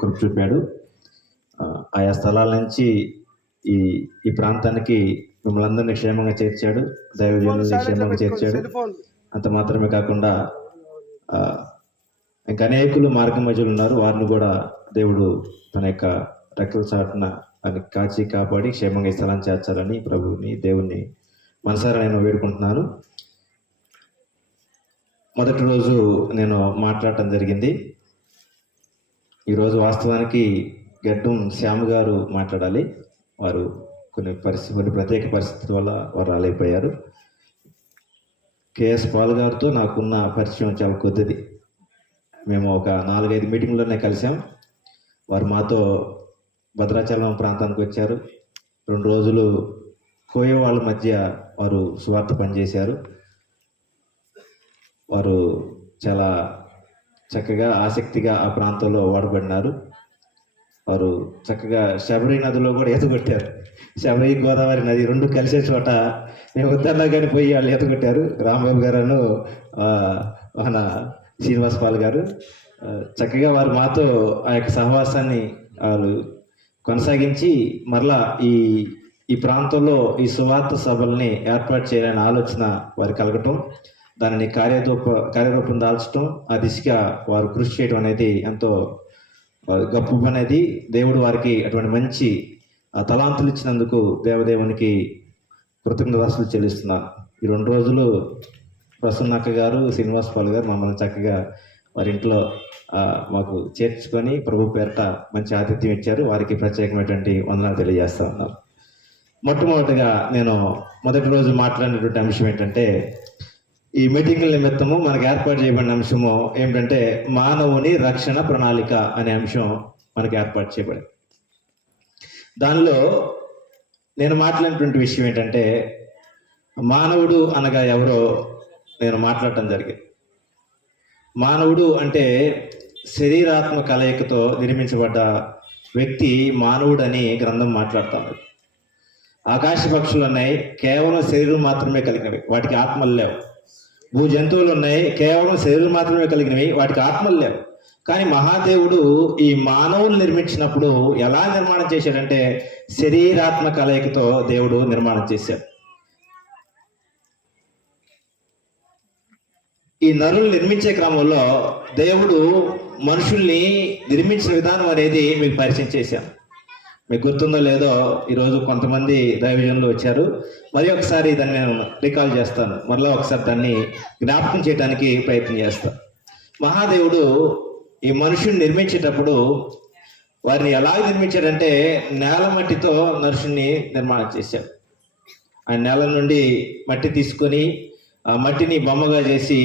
కృప చూపాడు. ఆయా స్థలాల నుంచి ఈ ఈ ప్రాంతానికి మిమ్మల్ని అందరినీ క్షేమంగా చేర్చాడు, దైవజనుల్ని క్షేమంగా చేర్చాడు. అంత మాత్రమే కాకుండా ఇంకా అనేకులు మార్గ మధ్యలో ఉన్నారు, వారిని కూడా దేవుడు తన యొక్క రెక్కల చాటున అని కాచి కాపాడి క్షేమంగా ఈ స్థలాన్ని చేర్చాలని ప్రభువుని దేవుణ్ణి మనసారా నేను వేడుకుంటున్నాను. మొదటి రోజు నేను మాట్లాడటం జరిగింది. ఈరోజు వాస్తవానికి గడ్డం శ్యామ్ గారు మాట్లాడాలి. వారు కొన్ని ప్రత్యేక పరిస్థితుల వల్ల వారు రాలేకపోయారు. కేఎస్ పాల్ గారితో నాకున్న పరిచయం చాలా కొద్దిది. మేము ఒక 4-5 మీటింగ్లోనే కలిసాం. వారు మాతో భద్రాచలం ప్రాంతానికి వచ్చారు. 2 రోజులు కోయ వాళ్ళ మధ్య వారు సువార్త పనిచేశారు. వారు చాలా చక్కగా ఆసక్తిగా ఆ ప్రాంతంలో వాడబడినారు. వారు చక్కగా శబరి నదిలో కూడా ఎదగొట్టారు. శబరి గోదావరి నది 2 కలిసే చోట మేము వద్దన్నా కానీ పోయి వాళ్ళు ఎదగొట్టారు. రాంబాబు గారు మన శ్రీనివాస్ పాల్ గారు చక్కగా వారు మాతో ఆ యొక్క సహవాసాన్ని వాళ్ళు కొనసాగించి మరలా ఈ ప్రాంతంలో ఈ సువార్త సభల్ని ఏర్పాటు చేయాలనే ఆలోచన వారు కలగటం, దానిని కార్యరూపం దాల్చడం, ఆ దిశగా వారు కృషి చేయడం అనేది ఎంతో గొప్ప అనేది. దేవుడు వారికి అటువంటి మంచి తలాంతులు ఇచ్చినందుకు దేవదేవునికి కృతజ్ఞతాస్తులు చెల్లిస్తున్నాను. ఈ 2 రోజులు ప్రసన్నక్క గారు, శ్రీనివాస్ పాల్ గారు మమ్మల్ని చక్కగా వారి ఇంట్లో మాకు చేర్చుకొని ప్రభు పేరట మంచి ఆతిథ్యం ఇచ్చారు. వారికి ప్రత్యేకమైనటువంటి వందనాలు తెలియజేస్తా ఉన్నాను. మొట్టమొదటిగా నేను మొదటి రోజు మాట్లాడినటువంటి అంశం ఏంటంటే, ఈ మీటింగుల నిమిత్తము మనకు ఏర్పాటు చేయబడిన అంశము ఏమిటంటే మానవుని రక్షణ ప్రణాళిక అనే అంశం మనకు ఏర్పాటు చేయబడింది. దానిలో నేను మాట్లాడినటువంటి విషయం ఏంటంటే, మానవుడు అనగా ఎవరో నేను మాట్లాడటం జరిగింది. మానవుడు అంటే శరీరాత్మ కలయికతో నిర్మించబడ్డ వ్యక్తి మానవుడు అని గ్రంథం మాట్లాడుతున్నారు. ఆకాశ పక్షులు ఉన్నాయి, కేవలం శరీరం మాత్రమే కలిగినవి, వాటికి ఆత్మలు లేవు. భూ జంతువులు ఉన్నాయి, కేవలం శరీరం మాత్రమే కలిగినవి, వాటికి ఆత్మలు లేవు. కానీ మహాదేవుడు ఈ మానవులు నిర్మించినప్పుడు ఎలా నిర్మాణం చేశాడంటే శరీరాత్మ కలయికతో దేవుడు నిర్మాణం చేశాడు. ఈ నరులు నిర్మించే క్రమంలో దేవుడు మనుషుల్ని నిర్మించిన విధానం అనేది మీకు పరిచయం చేశాను. మీకు గుర్తుందో లేదో, ఈరోజు కొంతమంది దైవజనులు వచ్చారు. మరి ఒకసారి దాన్ని నేను రికాల్ చేస్తాను, మరలా ఒకసారి దాన్ని జ్ఞాపకం చేయడానికి ప్రయత్నం చేస్తాను. మహాదేవుడు ఈ మనుషుని నిర్మించేటప్పుడు వారిని ఎలా నిర్మించాడంటే నేల మట్టితో మనుషుని నిర్మాణం చేశాడు. ఆ నేల నుండి మట్టి తీసుకొని ఆ మట్టిని బొమ్మగా చేసి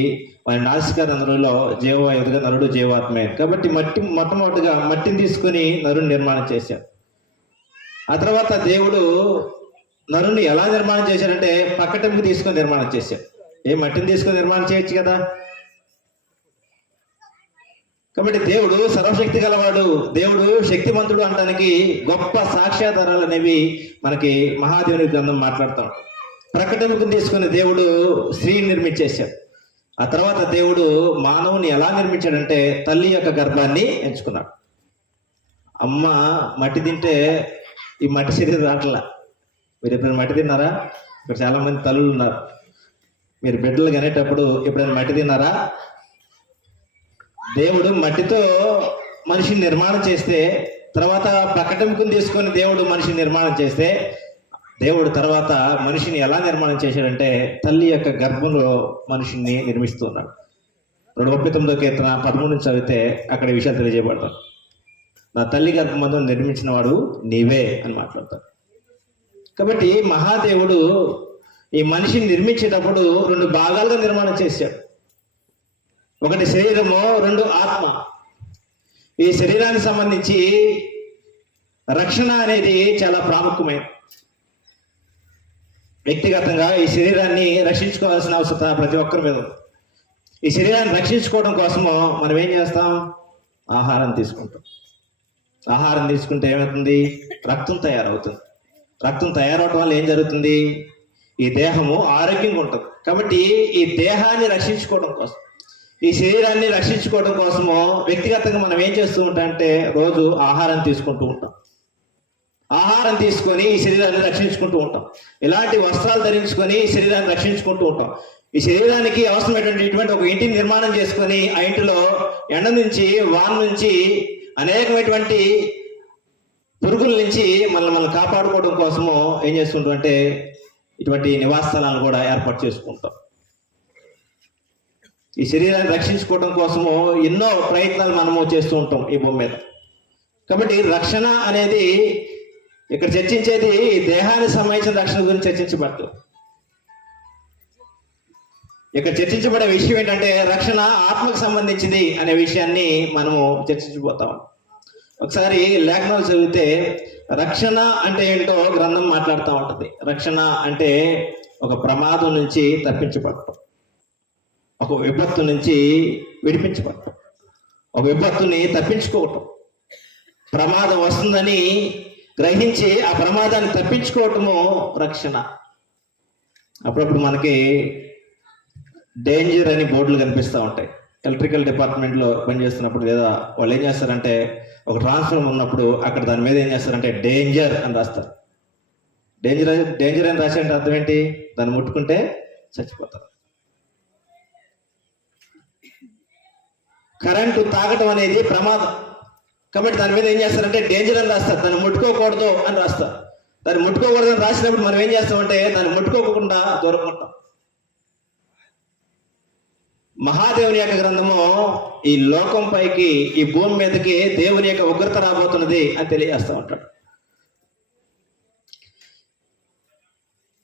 వారి నాసికా నరులో జీవవాయువుగా నరుడు జీవాత్మే. కాబట్టి మొట్టమొదటిగా మట్టిని తీసుకొని నరుని నిర్మాణం చేశాడు. ఆ తర్వాత దేవుడు నరుని ఎలా నిర్మాణం చేశాడంటే పక్కటెంపు తీసుకొని నిర్మాణం చేశాడు. మట్టిని తీసుకొని నిర్మాణం చేయొచ్చు కదా. కాబట్టి దేవుడు సర్వశక్తి గలవాడు, దేవుడు శక్తిమంతుడు అనడానికి గొప్ప సాక్ష్యాధారాలు అనేవి మనకి మహాదేవుని గ్రంథం మాట్లాడతాం. ప్రకటనకు తీసుకుని దేవుడు స్త్రీని నిర్మించేశాడు. ఆ తర్వాత దేవుడు మానవుని ఎలా నిర్మించాడంటే తల్లి యొక్క గర్భాన్ని ఎంచుకున్నాడు. అమ్మ మట్టి తింటే ఈ మట్టి శరీరం రావట్లా. మీరు ఎప్పుడైనా మట్టి తిన్నారా? ఇక్కడ చాలా మంది తల్లులు ఉన్నారు. మీరు బిడ్డలు కనేటప్పుడు ఎప్పుడైనా మట్టి తిన్నారా? దేవుడు మట్టితో మనిషిని నిర్మాణం చేస్తే, తర్వాత ప్రకటనకు తీసుకొని దేవుడు మనిషిని నిర్మాణం చేస్తే, దేవుడు తర్వాత మనిషిని ఎలా నిర్మాణం చేశాడంటే తల్లి యొక్క గర్భంలో మనిషిని నిర్మిస్తున్నాడు. 39వ కీర్తన 13 నుంచి చదివితే అక్కడ విషయాలు తెలియజేయబడతారు. నా తల్లి గర్భమందు నిర్మించిన వాడు నీవే అని మాట్లాడతాడు. కాబట్టి మహాదేవుడు ఈ మనిషిని నిర్మించేటప్పుడు 2 భాగాలుగా నిర్మాణం చేశాడు. ఒకటి శరీరము, 2 ఆత్మ. ఈ శరీరానికి సంబంధించి రక్షణ అనేది చాలా ప్రాముఖ్యమైనది. వ్యక్తిగతంగా ఈ శరీరాన్ని రక్షించుకోవాల్సిన అవసరం ప్రతి ఒక్కరి మీద ఉంది. ఈ శరీరాన్ని రక్షించుకోవడం కోసము మనం ఏం చేస్తాం? ఆహారం తీసుకుంటాం. ఆహారం తీసుకుంటే ఏమవుతుంది? రక్తం తయారవుతుంది. రక్తం తయారవడం వల్ల ఏం జరుగుతుంది? ఈ దేహము ఆరోగ్యంగా ఉంటుంది. కాబట్టి ఈ దేహాన్ని రక్షించుకోవడం కోసం, ఈ శరీరాన్ని రక్షించుకోవడం కోసము వ్యక్తిగతంగా మనం ఏం చేస్తూ ఉంటామంటే రోజు ఆహారం తీసుకుంటూ ఉంటాం. ఆహారం తీసుకొని ఈ శరీరాన్ని రక్షించుకుంటూ ఉంటాం. ఇలాంటి వస్త్రాలు ధరించుకొని ఈ శరీరాన్ని రక్షించుకుంటూ ఉంటాం. ఈ శరీరానికి అవసరమైనటువంటి ఒక ఇంటిని నిర్మాణం చేసుకొని ఆ ఇంటిలో ఎండ నుంచి, వాన నుంచి, అనేకమైనటువంటి పురుగుల నుంచి మనం కాపాడుకోవడం కోసము ఏం చేస్తుంటాం అంటే ఇటువంటి నివాస స్థలాలను కూడా ఏర్పాటు చేసుకుంటాం. ఈ శరీరాన్ని రక్షించుకోవడం కోసము ఎన్నో ప్రయత్నాలు మనము చేస్తూ ఉంటాం ఈ భూమి మీద. కాబట్టి రక్షణ అనేది ఇక్కడ చర్చించేది దేహానికి సంబంధించిన రక్షణ గురించి చర్చించబడదు. ఇక్కడ చర్చించబడే విషయం ఏంటంటే రక్షణ ఆత్మకు సంబంధించింది అనే విషయాన్ని మనము చర్చించబోతాం. ఒకసారి లేఖనాలు చదివితే రక్షణ అంటే ఏంటో గ్రంథం మాట్లాడుతూ ఉంటుంది. రక్షణ అంటే ఒక ప్రమాదం నుంచి తప్పించబడటం, ఒక విపత్తు నుంచి విడిపించబడటం, ఒక విపత్తుని తప్పించుకోవటం, ప్రమాదం వస్తుందని గ్రహించి ఆ ప్రమాదాన్ని తప్పించుకోవటము రక్షణ. అప్పుడప్పుడు మనకి డేంజర్ అని బోర్డులు కనిపిస్తూ ఉంటాయి. ఎలక్ట్రికల్ డిపార్ట్మెంట్లో పనిచేస్తున్నప్పుడు లేదా వాళ్ళు ఏం చేస్తారంటే ఒక ట్రాన్స్ఫార్మర్ ఉన్నప్పుడు అక్కడ దాని మీద ఏం చేస్తారంటే డేంజర్ అని రాస్తారు. డేంజర్ అని రాసే అర్థం ఏంటి? దాన్ని ముట్టుకుంటే చచ్చిపోతారు. కరెంటు తాగటం అనేది ప్రమాదం. కాబట్టి దాని మీద ఏం చేస్తారంటే డేంజర్ అని రాస్తారు, దాన్ని ముట్టుకోకూడదు అని రాస్తారు. దాన్ని ముట్టుకోకూడదు అని రాసినప్పుడు మనం ఏం చేస్తామంటే దాన్ని ముట్టుకోకుండా దూరం ఉంటాం. మహాదేవుని యొక్క గ్రంథము ఈ లోకం పైకి, ఈ భూమి మీదకి దేవుని యొక్క ఉగ్రత రాబోతున్నది అని తెలియజేస్తూ ఉంటాడు.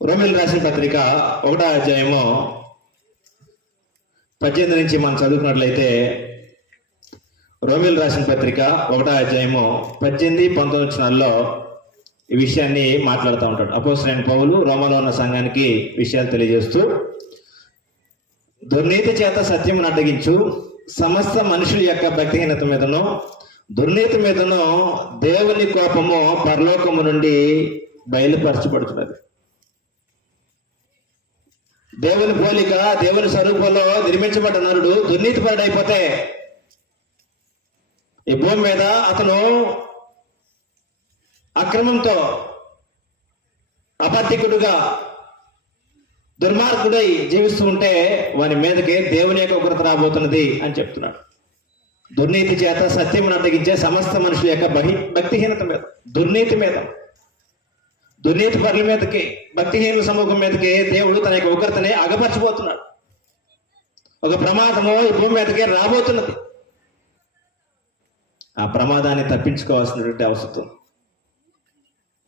రోమీయులకు రాసిన పత్రిక 1వ అధ్యాయము 18 నుంచి మనం చదువుకున్నట్లయితే, రోమీయులకు రాసిన పత్రిక 1వ అధ్యాయము 18, 19 వచనాల్లో ఈ విషయాన్ని మాట్లాడుతూ ఉంటాడు. అపోస్తలుడైన పౌలు రోమాలో ఉన్న సంఘానికి విషయాలు తెలియజేస్తూ, దుర్నీతి చేత సత్యమును అడ్డగించు సమస్త మనుషుల యొక్క భక్తిహీనత మీదను దుర్నీతి మీదను దేవుని కోపము పరలోకము నుండి బయలుపరచబడుతున్నది. దేవుని పోలిక, దేవుని స్వరూపంలో నిర్మించబడ్డ నరుడు దుర్నీతి పరుడైపోతే ఈ భూమి మీద అతను అక్రమంతో, అబద్ధికుడుగా, దుర్మార్గుడై జీవిస్తూ ఉంటే వాని మీదకి దేవుని యొక్క ఉగ్రత రాబోతున్నది అని చెప్తున్నాడు. దుర్నీతి చేత సత్యమును అడ్డగించే సమస్త మనుషుల యొక్క భక్తిహీనత మీద, దుర్నీతి మీద, దుర్నీతి పరుల మీదకి, భక్తిహీనుల సమూహం మీదకి దేవుడు తన యొక్క ఉగ్రతని అగపరచబోతున్నాడు. ఒక ప్రమాదము ఈ భూమి మీదకి రాబోతున్నది. ఆ ప్రమాదాన్ని తప్పించుకోవాల్సినటువంటి అవసరం.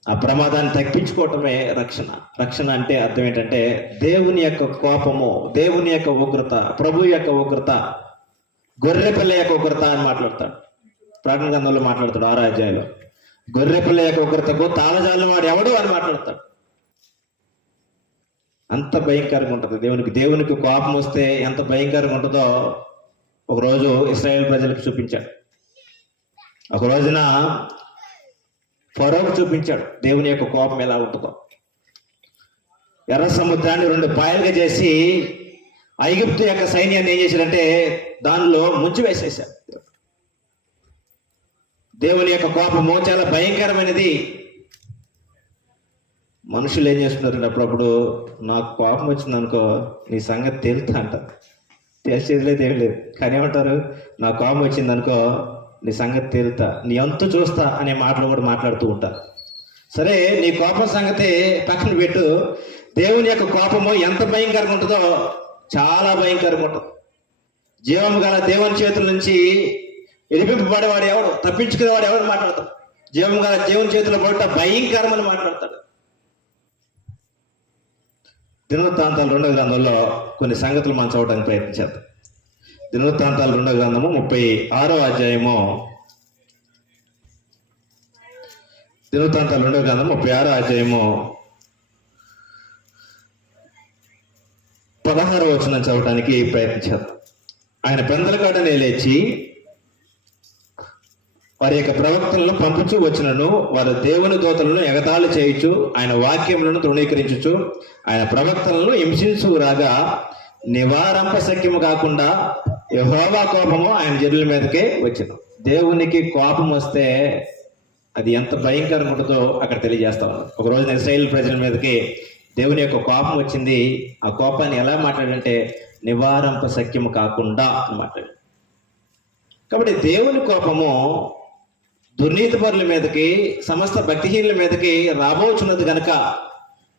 ఆ ప్రమాదాన్ని తప్పించుకోవటమే రక్షణ. రక్షణ అంటే అర్థం ఏంటంటే దేవుని యొక్క కోపము, దేవుని యొక్క ఉగ్రత, ప్రభు యొక్క ఉగ్రత, గొర్రెపిల్ల యొక్క ఉగ్రత అని మాట్లాడతాడు. ప్రకటన గ్రంథంలో మాట్లాడతాడు 6వ అధ్యాయంలో. గొర్రెపిల్ల యొక్క ఉగ్రతకు తాళజాలం వాడు ఎవడు అని మాట్లాడతాడు. అంత భయంకరంగా ఉంటుంది. దేవునికి కోపం వస్తే ఎంత భయంకరంగా ఉంటుందో ఒకరోజు ఇశ్రాయేల్ ప్రజలకు చూపించాడు. ఒక రోజున ఫరోకు చూపించాడు దేవుని యొక్క కోపం ఎలా ఉంటుందో. ఎర్ర సముద్రాన్ని 2 పాయలుగా చేసి ఐగుప్తు యొక్క సైన్యాన్ని ఏం చేశాడంటే దానిలో ముంచి వేసేశాడు. దేవుని యొక్క కోపము చాలా భయంకరమైనది. మనుషులు ఏం చేస్తున్నారు అప్పుడప్పుడు, నాకు కోపం వచ్చిందనుకో నీ సంగతి తేలుతా అంటారు. తెలిసేది లేదు, ఏం లేదు, కానీ ఏమంటారు, నా కోపం వచ్చిందనుకో నీ సంగతి తేలుతా, నీ అంతు చూస్తా అనే మాటలు కూడా మాట్లాడుతూ ఉంటారు. సరే, నీ కోపం సంగతి పక్కన పెట్టు. దేవుని యొక్క కోపము ఎంత భయంకరంగా ఉంటుందో చాలా భయంకరంగా ఉంటుంది. జీవం గల దేవుని చేతుల నుంచి విడిపింపబడేవాడు ఎవడు, తప్పించుకునేవాడు ఎవడు మాట్లాడతాడు. జీవం గల దేవుని చేతుల పడ్డ భయంకరమని మాట్లాడతాడు. దినవృత్తాంతాలు 2వ గ్రంథంలో కొన్ని సంగతులు మనం చూడడానికి ప్రయత్నించారు. దినవృత్తాంతాలు 2వ గ్రంథము 36వ అధ్యాయము, దినవృత్తాంతాలు 2వ గ్రంథం 36వ అధ్యాయము 16వ వచనం చదవడానికి ప్రయత్నించారు. ఆయన పెందలకాడనే లేచి వారి యొక్క ప్రవక్తలను పంపుచూ వచ్చినను వారు దేవుని దూతలను ఎగతాళి చేయుచు ఆయన వాక్యములను తృణీకరించుచు ఆయన ప్రవక్తలను హింసించు రాగా నివారింప శక్యము కాకుండా యెహోవా కోపము ఆయన జనుల మీదకే వచ్చింది. దేవునికి కోపం వస్తే అది ఎంత భయంకరంగా ఉంటుందో అక్కడ తెలియజేస్తా ఉన్నాను. ఒక రోజున ఇశ్రాయేలు ప్రజల మీదకి దేవుని యొక్క కోపం వచ్చింది. ఆ కోపాన్ని ఎలా మాట్లాడంటే నివారింప శక్యము కాకుండా అని మాట్లాడాడు. కాబట్టి దేవుని కోపము దుర్నీతిపరుల మీదకి, సమస్త భక్తిహీనుల మీదకి రాబోచున్నది కనుక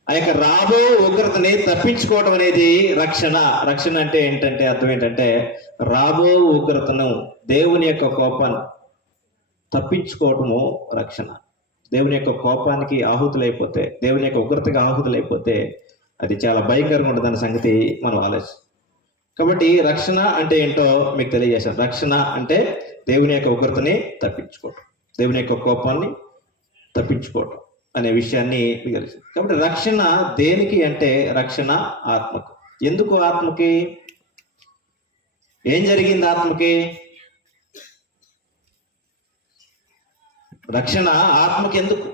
ఆ యొక్క రాబో ఉగ్రతని తప్పించుకోవడం అనేది రక్షణ. రక్షణ అంటే ఏంటంటే అర్థం ఏంటంటే రాబో ఉగ్రతను, దేవుని యొక్క కోపాన్ని తప్పించుకోవటము రక్షణ. దేవుని యొక్క కోపానికి ఆహుతులైపోతే, దేవుని యొక్క ఉగ్రతకి ఆహుతులైపోతే అది చాలా భయంకరంగా ఉంటుందన్న సంగతి మనం ఆలోచన. కాబట్టి రక్షణ అంటే ఏంటో మీకు తెలియజేశాను. రక్షణ అంటే దేవుని యొక్క ఉగ్రతని తప్పించుకోవటం, దేవుని యొక్క కోపాన్ని తప్పించుకోవటం అనే విషయాన్ని మీకు తెలుసు. కాబట్టి రక్షణ దేనికి అంటే రక్షణ ఆత్మకు. ఎందుకు ఆత్మకి? ఏం జరిగింది ఆత్మకి? రక్షణ ఆత్మకి ఎందుకు?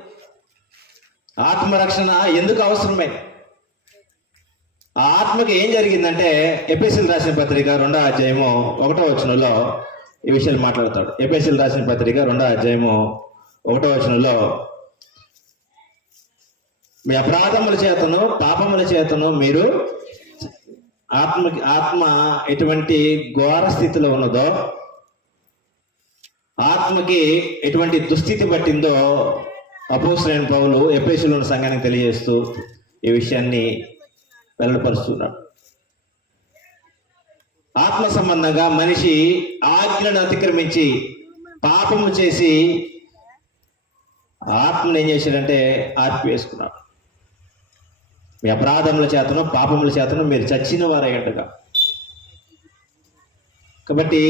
ఆత్మరక్షణ ఎందుకు అవసరమై? ఆ ఆత్మకి ఏం జరిగిందంటే ఎఫెసీయులకు రాసిన పత్రిక 2వ అధ్యాయము 1వ వచనంలో ఈ విషయాలు మాట్లాడతాడు. ఎఫెసీయులకు రాసిన పత్రిక 2వ అధ్యాయము 1వ వచనంలో మీ అపరాధముల చేతను పాపముల చేతను మీరు ఆత్మ ఎటువంటి ఘోర స్థితిలో ఉన్నదో, ఆత్మకి ఎటువంటి దుస్థితి పట్టిందో అపోస్తలుడైన పౌలు ఎఫెసీయుల సంఘానికి తెలియజేస్తూ ఈ విషయాన్ని వెల్లడిపరుస్తున్నాడు. ఆత్మ సంబంధంగా మనిషి ఆజ్ఞను అతిక్రమించి పాపము చేసి ఆత్మను ఏం చేశాడంటే ఆర్పివేసుకున్నాడు. మీ అపరాధముల చేతను పాపముల చేతను మీరు చచ్చిన వారయ్యట్టుగా. కాబట్టి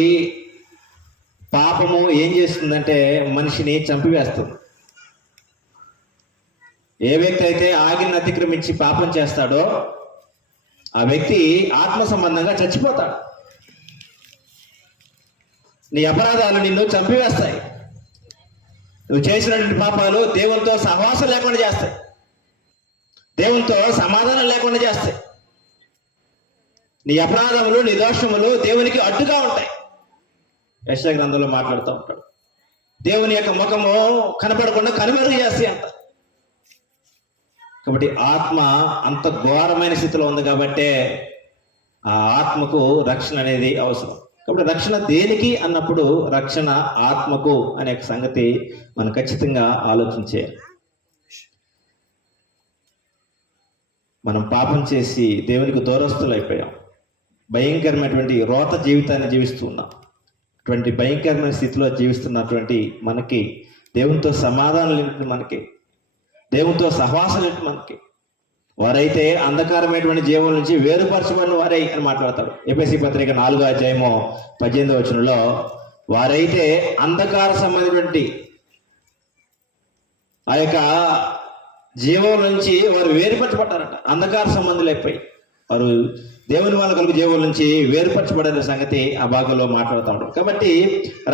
పాపము ఏం చేస్తుందంటే మనిషిని చంపివేస్తుంది. ఏ వ్యక్తి అయితే ఆజ్ఞను అతిక్రమించి పాపం చేస్తాడో ఆ వ్యక్తి ఆత్మ సంబంధంగా చచ్చిపోతాడు. నీ అపరాధాలు నిన్ను చంపివేస్తాయి. నువ్వు చేసినటువంటి పాపాలు దేవునితో సహవాసం లేకుండా చేస్తాయి, దేవునితో సమాధానం లేకుండా చేస్తాయి. నీ అపరాధములు, నీ దోషములు దేవునికి అడ్డుగా ఉంటాయి. యెషయా గ్రంథంలో మాట్లాడుతూ ఉంటాడు, దేవుని యొక్క ముఖము కనపడకుండా కనుమరుగు చేస్తాయి అంత. కాబట్టి ఆత్మ అంత ఘోరమైన స్థితిలో ఉంది కాబట్టే ఆ ఆత్మకు రక్షణ అనేది అవసరం. కాబట్టి రక్షణ దేనికి అన్నప్పుడు రక్షణ ఆత్మకు అనే సంగతి మనం ఖచ్చితంగా ఆలోచించేయాలి. మనం పాపం చేసి దేవునికి దూరస్తులు అయిపోయాం. భయంకరమైనటువంటి రోత జీవితాన్ని జీవిస్తూ ఉన్నాం. అటువంటి భయంకరమైన స్థితిలో జీవిస్తున్నటువంటి మనకి దేవునితో సమాధానం లేదు, మనకి దేవునితో సహవాసం లేదు. మనకి వారైతే అంధకారమైనటువంటి జీవం నుంచి వేరుపరచబడిన వారై అని మాట్లాడతాడు. ఎఫెసీ పత్రిక 4వ అధ్యాయము 18వ వచనంలో వారైతే అంధకార సంబంధించినటువంటి ఆ యొక్క జీవం నుంచి వారు వేరుపరచబడ్డారంట. అంధకార సంబంధులు అయిపోయి వారు దేవుని వాళ్ళ కలుగు జీవం నుంచి వేరుపరచబడిన సంగతి ఆ భాగంలో మాట్లాడుతూ ఉంటారు. కాబట్టి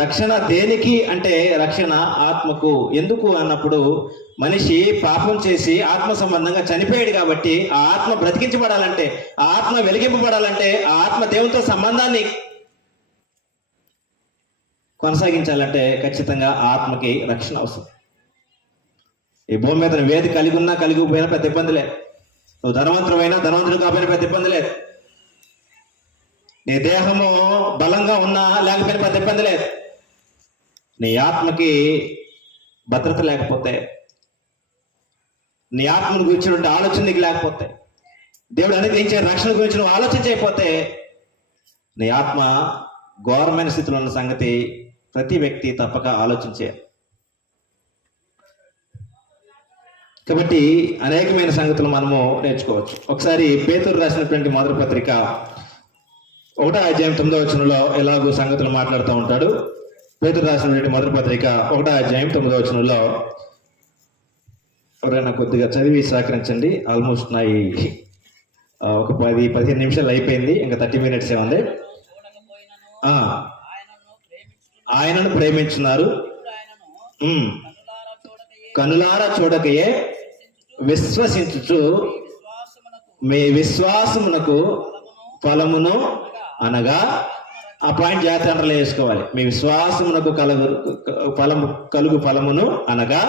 రక్షణ దేనికి అంటే రక్షణ ఆత్మకు. ఎందుకు అన్నప్పుడు మనిషి పాపం చేసి ఆత్మ సంబంధంగా చనిపోయాడు కాబట్టి ఆ ఆత్మ బ్రతికించబడాలంటే, ఆ ఆత్మ వెలిగింపబడాలంటే, ఆ ఆత్మ దేవునితో సంబంధాన్ని కొనసాగించాలంటే ఖచ్చితంగా ఆత్మకి రక్షణ అవసరం. ఈ భూమి మీద నువ్వు ఏది కలిగి ఉన్నా కలిగిపోయినా పెద్ద ఇబ్బంది లేదు. నువ్వు ధనవంతుడైనా ధనవంతుడు కాకపోయినా పెద్ద ఇబ్బంది లేదు. నీ దేహము బలంగా ఉన్నా లేకపోయినా పెద్ద ఇబ్బంది లేదు. నీ ఆత్మకి భద్రత లేకపోతే, నీ ఆత్మను గురించినటువంటి ఆలోచన నీకు లేకపోతే, దేవుడు అనుగ్రహించే రక్షణ గురించి నువ్వు ఆలోచన చేయకపోతే నీ ఆత్మ ఘోరమైన స్థితిలో ఉన్న సంగతి ప్రతి వ్యక్తి తప్పక ఆలోచించాలి. కాబట్టి అనేకమైన సంగతులు మనము నేర్చుకోవచ్చు. ఒకసారి పేతురు రాసినటువంటి మొదటి పత్రిక 1వ అధ్యాయం 9వ వచనంలో ఎలాగో సంగతులు మాట్లాడుతూ ఉంటాడు. పేతురు రాసినటువంటి మొదటి పత్రిక 1వ అధ్యాయం 9వ వచనంలో ఎవరైనా కొద్దిగా చదివి సహకరించండి. ఆల్మోస్ట్ నా ఒక 10-15 నిమిషాలు అయిపోయింది, ఇంకా 30 minutes ఉంది. ఆయనను ప్రేమించున్నారు, కనులారా చూడకయే విశ్వసించుచు మీ విశ్వాసమునకు ఫలమును అనగా ఆ పాయింట్ జాగ్రత్త అండర్లో వేసుకోవాలి. మీ విశ్వాసమునకు కలుగు ఫలమును అనగా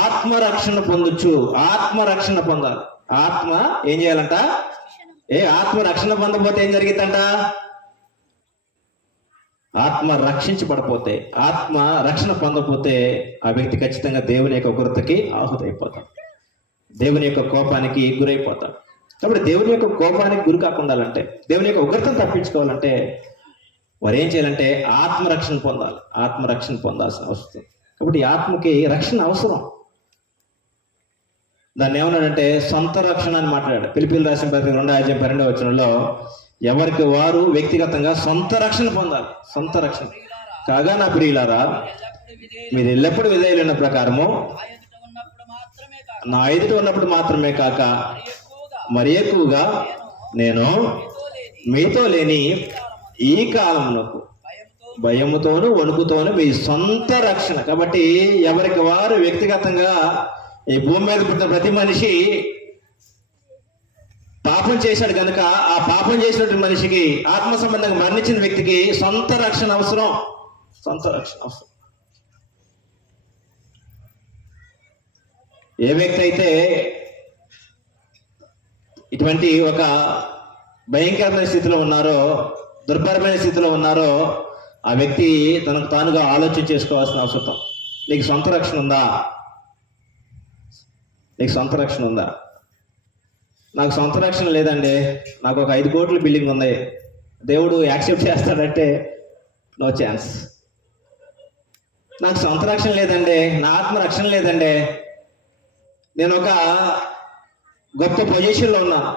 ఆత్మరక్షణ పొందొచ్చు. ఆత్మరక్షణ పొందాలి. ఆత్మ ఏం చేయాలంట? ఆత్మ రక్షణ పొందకపోతే ఏం జరిగిద్దంట? ఆత్మ రక్షించబడపోతే, ఆత్మ రక్షణ పొందకపోతే ఆ వ్యక్తి ఖచ్చితంగా దేవుని యొక్క ఉగ్రతకి ఆహుతైపోతాడు, దేవుని యొక్క కోపానికి గురైపోతాడు. కాబట్టి దేవుని యొక్క కోపానికి గురి కాకుండా, దేవుని యొక్క ఉగ్రతను తప్పించుకోవాలంటే వారు ఏం చేయాలంటే ఆత్మరక్షణ పొందాలి. ఆత్మరక్షణ పొందాల్సిన అవసరం. కాబట్టి ఆత్మకి రక్షణ అవసరం. దాన్ని ఏమన్నాడంటే సొంత రక్షణ అని మాట్లాడాడు. ఫిలిప్పీయులకు రాసిన పత్రిక 2:12 ఎవరికి వారు వ్యక్తిగతంగా సొంత రక్షణ పొందాలి. సొంత రక్షణ కాగా నా ప్రియులారా, మీరు ఎల్లప్పుడూ విధేయులైన ప్రకారము నా ఎదుట ఉన్నప్పుడు మాత్రమే కాక మరి ఎక్కువగా నేను మీతో లేని ఈ కాలంలో భయముతోను వణుకుతోను మీ సొంత రక్షణ. కాబట్టి ఎవరికి వారు వ్యక్తిగతంగా, ఈ భూమి మీద పుట్టిన ప్రతి మనిషి పాపం చేశాడు కనుక ఆ పాపం చేసినటువంటి మనిషికి, ఆత్మ సంబంధంగా మరణించిన వ్యక్తికి సొంత రక్షణ అవసరం. సొంత రక్షణ అవసరం. ఏ వ్యక్తి అయితే ఇటువంటి ఒక భయంకరమైన స్థితిలో ఉన్నారో, దుర్భరమైన స్థితిలో ఉన్నారో, ఆ వ్యక్తి తనకు తానుగా ఆలోచన చేసుకోవాల్సిన అవసరం. నీకు సొంత రక్షణ ఉందా? నీకు సొంత రక్షణ ఉందా? నాకు సొంత రక్షణ లేదండి, నాకు ఒక 5 కోట్ల బిల్డింగ్ ఉంది, దేవుడు యాక్సెప్ట్ చేస్తాడంటే నో ఛాన్స్. నాకు సొంత రక్షణ లేదండి, నా ఆత్మ రక్షణ లేదండి, నేను ఒక గొప్ప పొజిషన్లో ఉన్నాను,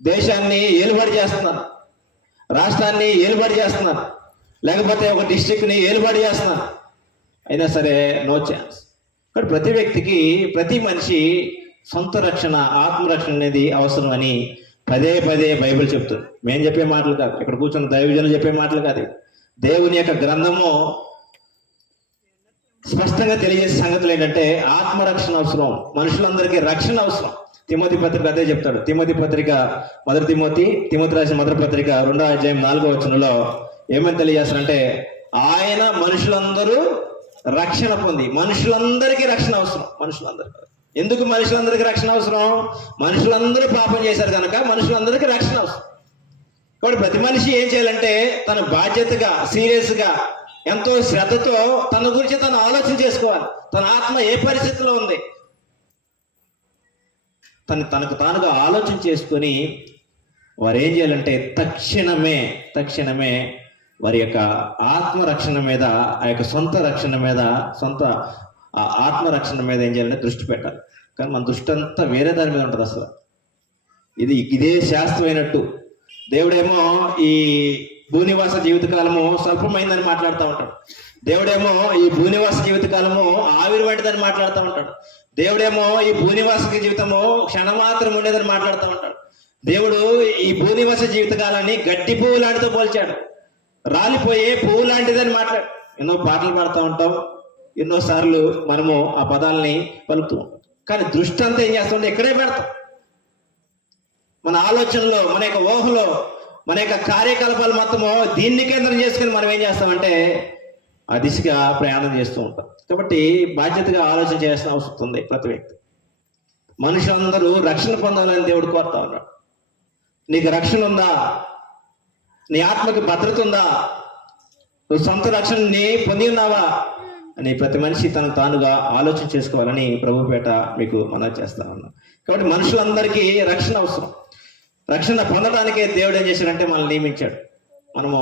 దేశాన్ని ఏలుబడి చేస్తున్నాను, రాష్ట్రాన్ని ఏలుబడి చేస్తున్నాను, లేకపోతే ఒక డిస్ట్రిక్ట్ని ఏలుబడి చేస్తున్నాను, అయినా సరే నో ఛాన్స్. కాబట్టి ప్రతి వ్యక్తికి, ప్రతి మనిషి సొంత రక్షణ, ఆత్మరక్షణ అనేది అవసరం అని పదే పదే బైబిల్ చెప్తుంది. మేము చెప్పే మాటలు కాదు, ఇక్కడ కూర్చున్న దైవజనులు చెప్పే మాటలు కాదు. దేవుని యొక్క గ్రంథము స్పష్టంగా తెలియజేసే సంగతులు ఏంటంటే ఆత్మరక్షణ అవసరం, మనుషులందరికీ రక్షణ అవసరం. తిమోతి పత్రిక అదే చెప్తాడు. తిమోతి పత్రిక తిమోతి రాసిన మొదటి పత్రిక 2:4 ఏమని తెలియజేస్తారంటే ఆయన మనుషులందరూ రక్షణ పొంది, మనుషులందరికీ రక్షణ అవసరం. మనుషులందరికీ. ఎందుకు మనుషులందరికీ రక్షణ అవసరం? మనుషులందరూ పాపం చేశారు కనుక మనుషులందరికీ రక్షణ అవసరం. కాబట్టి ప్రతి మనిషి ఏం చేయాలంటే తన బాధ్యతగా, సీరియస్గా, ఎంతో శ్రద్ధతో తన గురించి తను ఆలోచన చేసుకోవాలి. తన ఆత్మ ఏ పరిస్థితిలో ఉంది, తనకు తానుగా ఆలోచన చేసుకొని వారు ఏం చేయాలంటే తక్షణమే వారి యొక్క ఆత్మరక్షణ మీద, ఆ యొక్క సొంత రక్షణ మీద, సొంత ఆత్మరక్షణ మీద ఏం చేయాలంటే దృష్టి పెట్టాలి. కానీ మన దృష్టి అంతా వేరే దాని మీద ఉంటుంది. అసలు ఇదే శాస్త్రమైనట్టు. దేవుడేమో ఈ భూనివాస జీవితకాలము స్వల్పమైందని మాట్లాడుతూ ఉంటాడు. దేవుడేమో ఈ భూనివాస జీవితకాలము ఆవిరి వంటిదని మాట్లాడుతూ ఉంటాడు. దేవుడేమో ఈ భూనివాస జీవితము క్షణమాత్రం ఉండేదని మాట్లాడుతూ ఉంటాడు. దేవుడు ఈ భూనివాస జీవితకాలాన్ని గడ్డి పువ్వు లాంటితో పోల్చాడు. రాలిపోయే పువ్వు లాంటిదని మాట్లాడు. ఎన్నో పాటలు పాడుతూ ఉంటాం, ఎన్నోసార్లు మనము ఆ పదాలని పలుకుతూ ఉంటాం. కానీ దృష్టి అంతా ఏం చేస్తుంటే ఇక్కడే పెడతాం. మన ఆలోచనలో, మన యొక్క ఊహలో, మన యొక్క కార్యకలాపాలు మొత్తము దీన్ని కేంద్రం చేసుకుని మనం ఏం చేస్తామంటే ఆ దిశగా ప్రయాణం చేస్తూ ఉంటాం. కాబట్టి బాధ్యతగా ఆలోచన చేయాల్సిన అవసరం ఉంది ప్రతి వ్యక్తి. మనుషులందరూ రక్షణ పొందాలని దేవుడు కోరుతా ఉన్నాడు. నీకు రక్షణ ఉందా? నీ ఆత్మకి భద్రత ఉందా? నువ్వు సొంత రక్షణని పొంది ఉన్నావా అని ప్రతి మనిషి తనకు తానుగా ఆలోచన చేసుకోవాలని ప్రభుపేట మీకు మనవి చేస్తా ఉన్నాం. కాబట్టి మనుషులందరికీ రక్షణ అవసరం. రక్షణ పొందడానికే దేవుడు ఏం చేశాడంటే మనల్ని నియమించాడు. మనము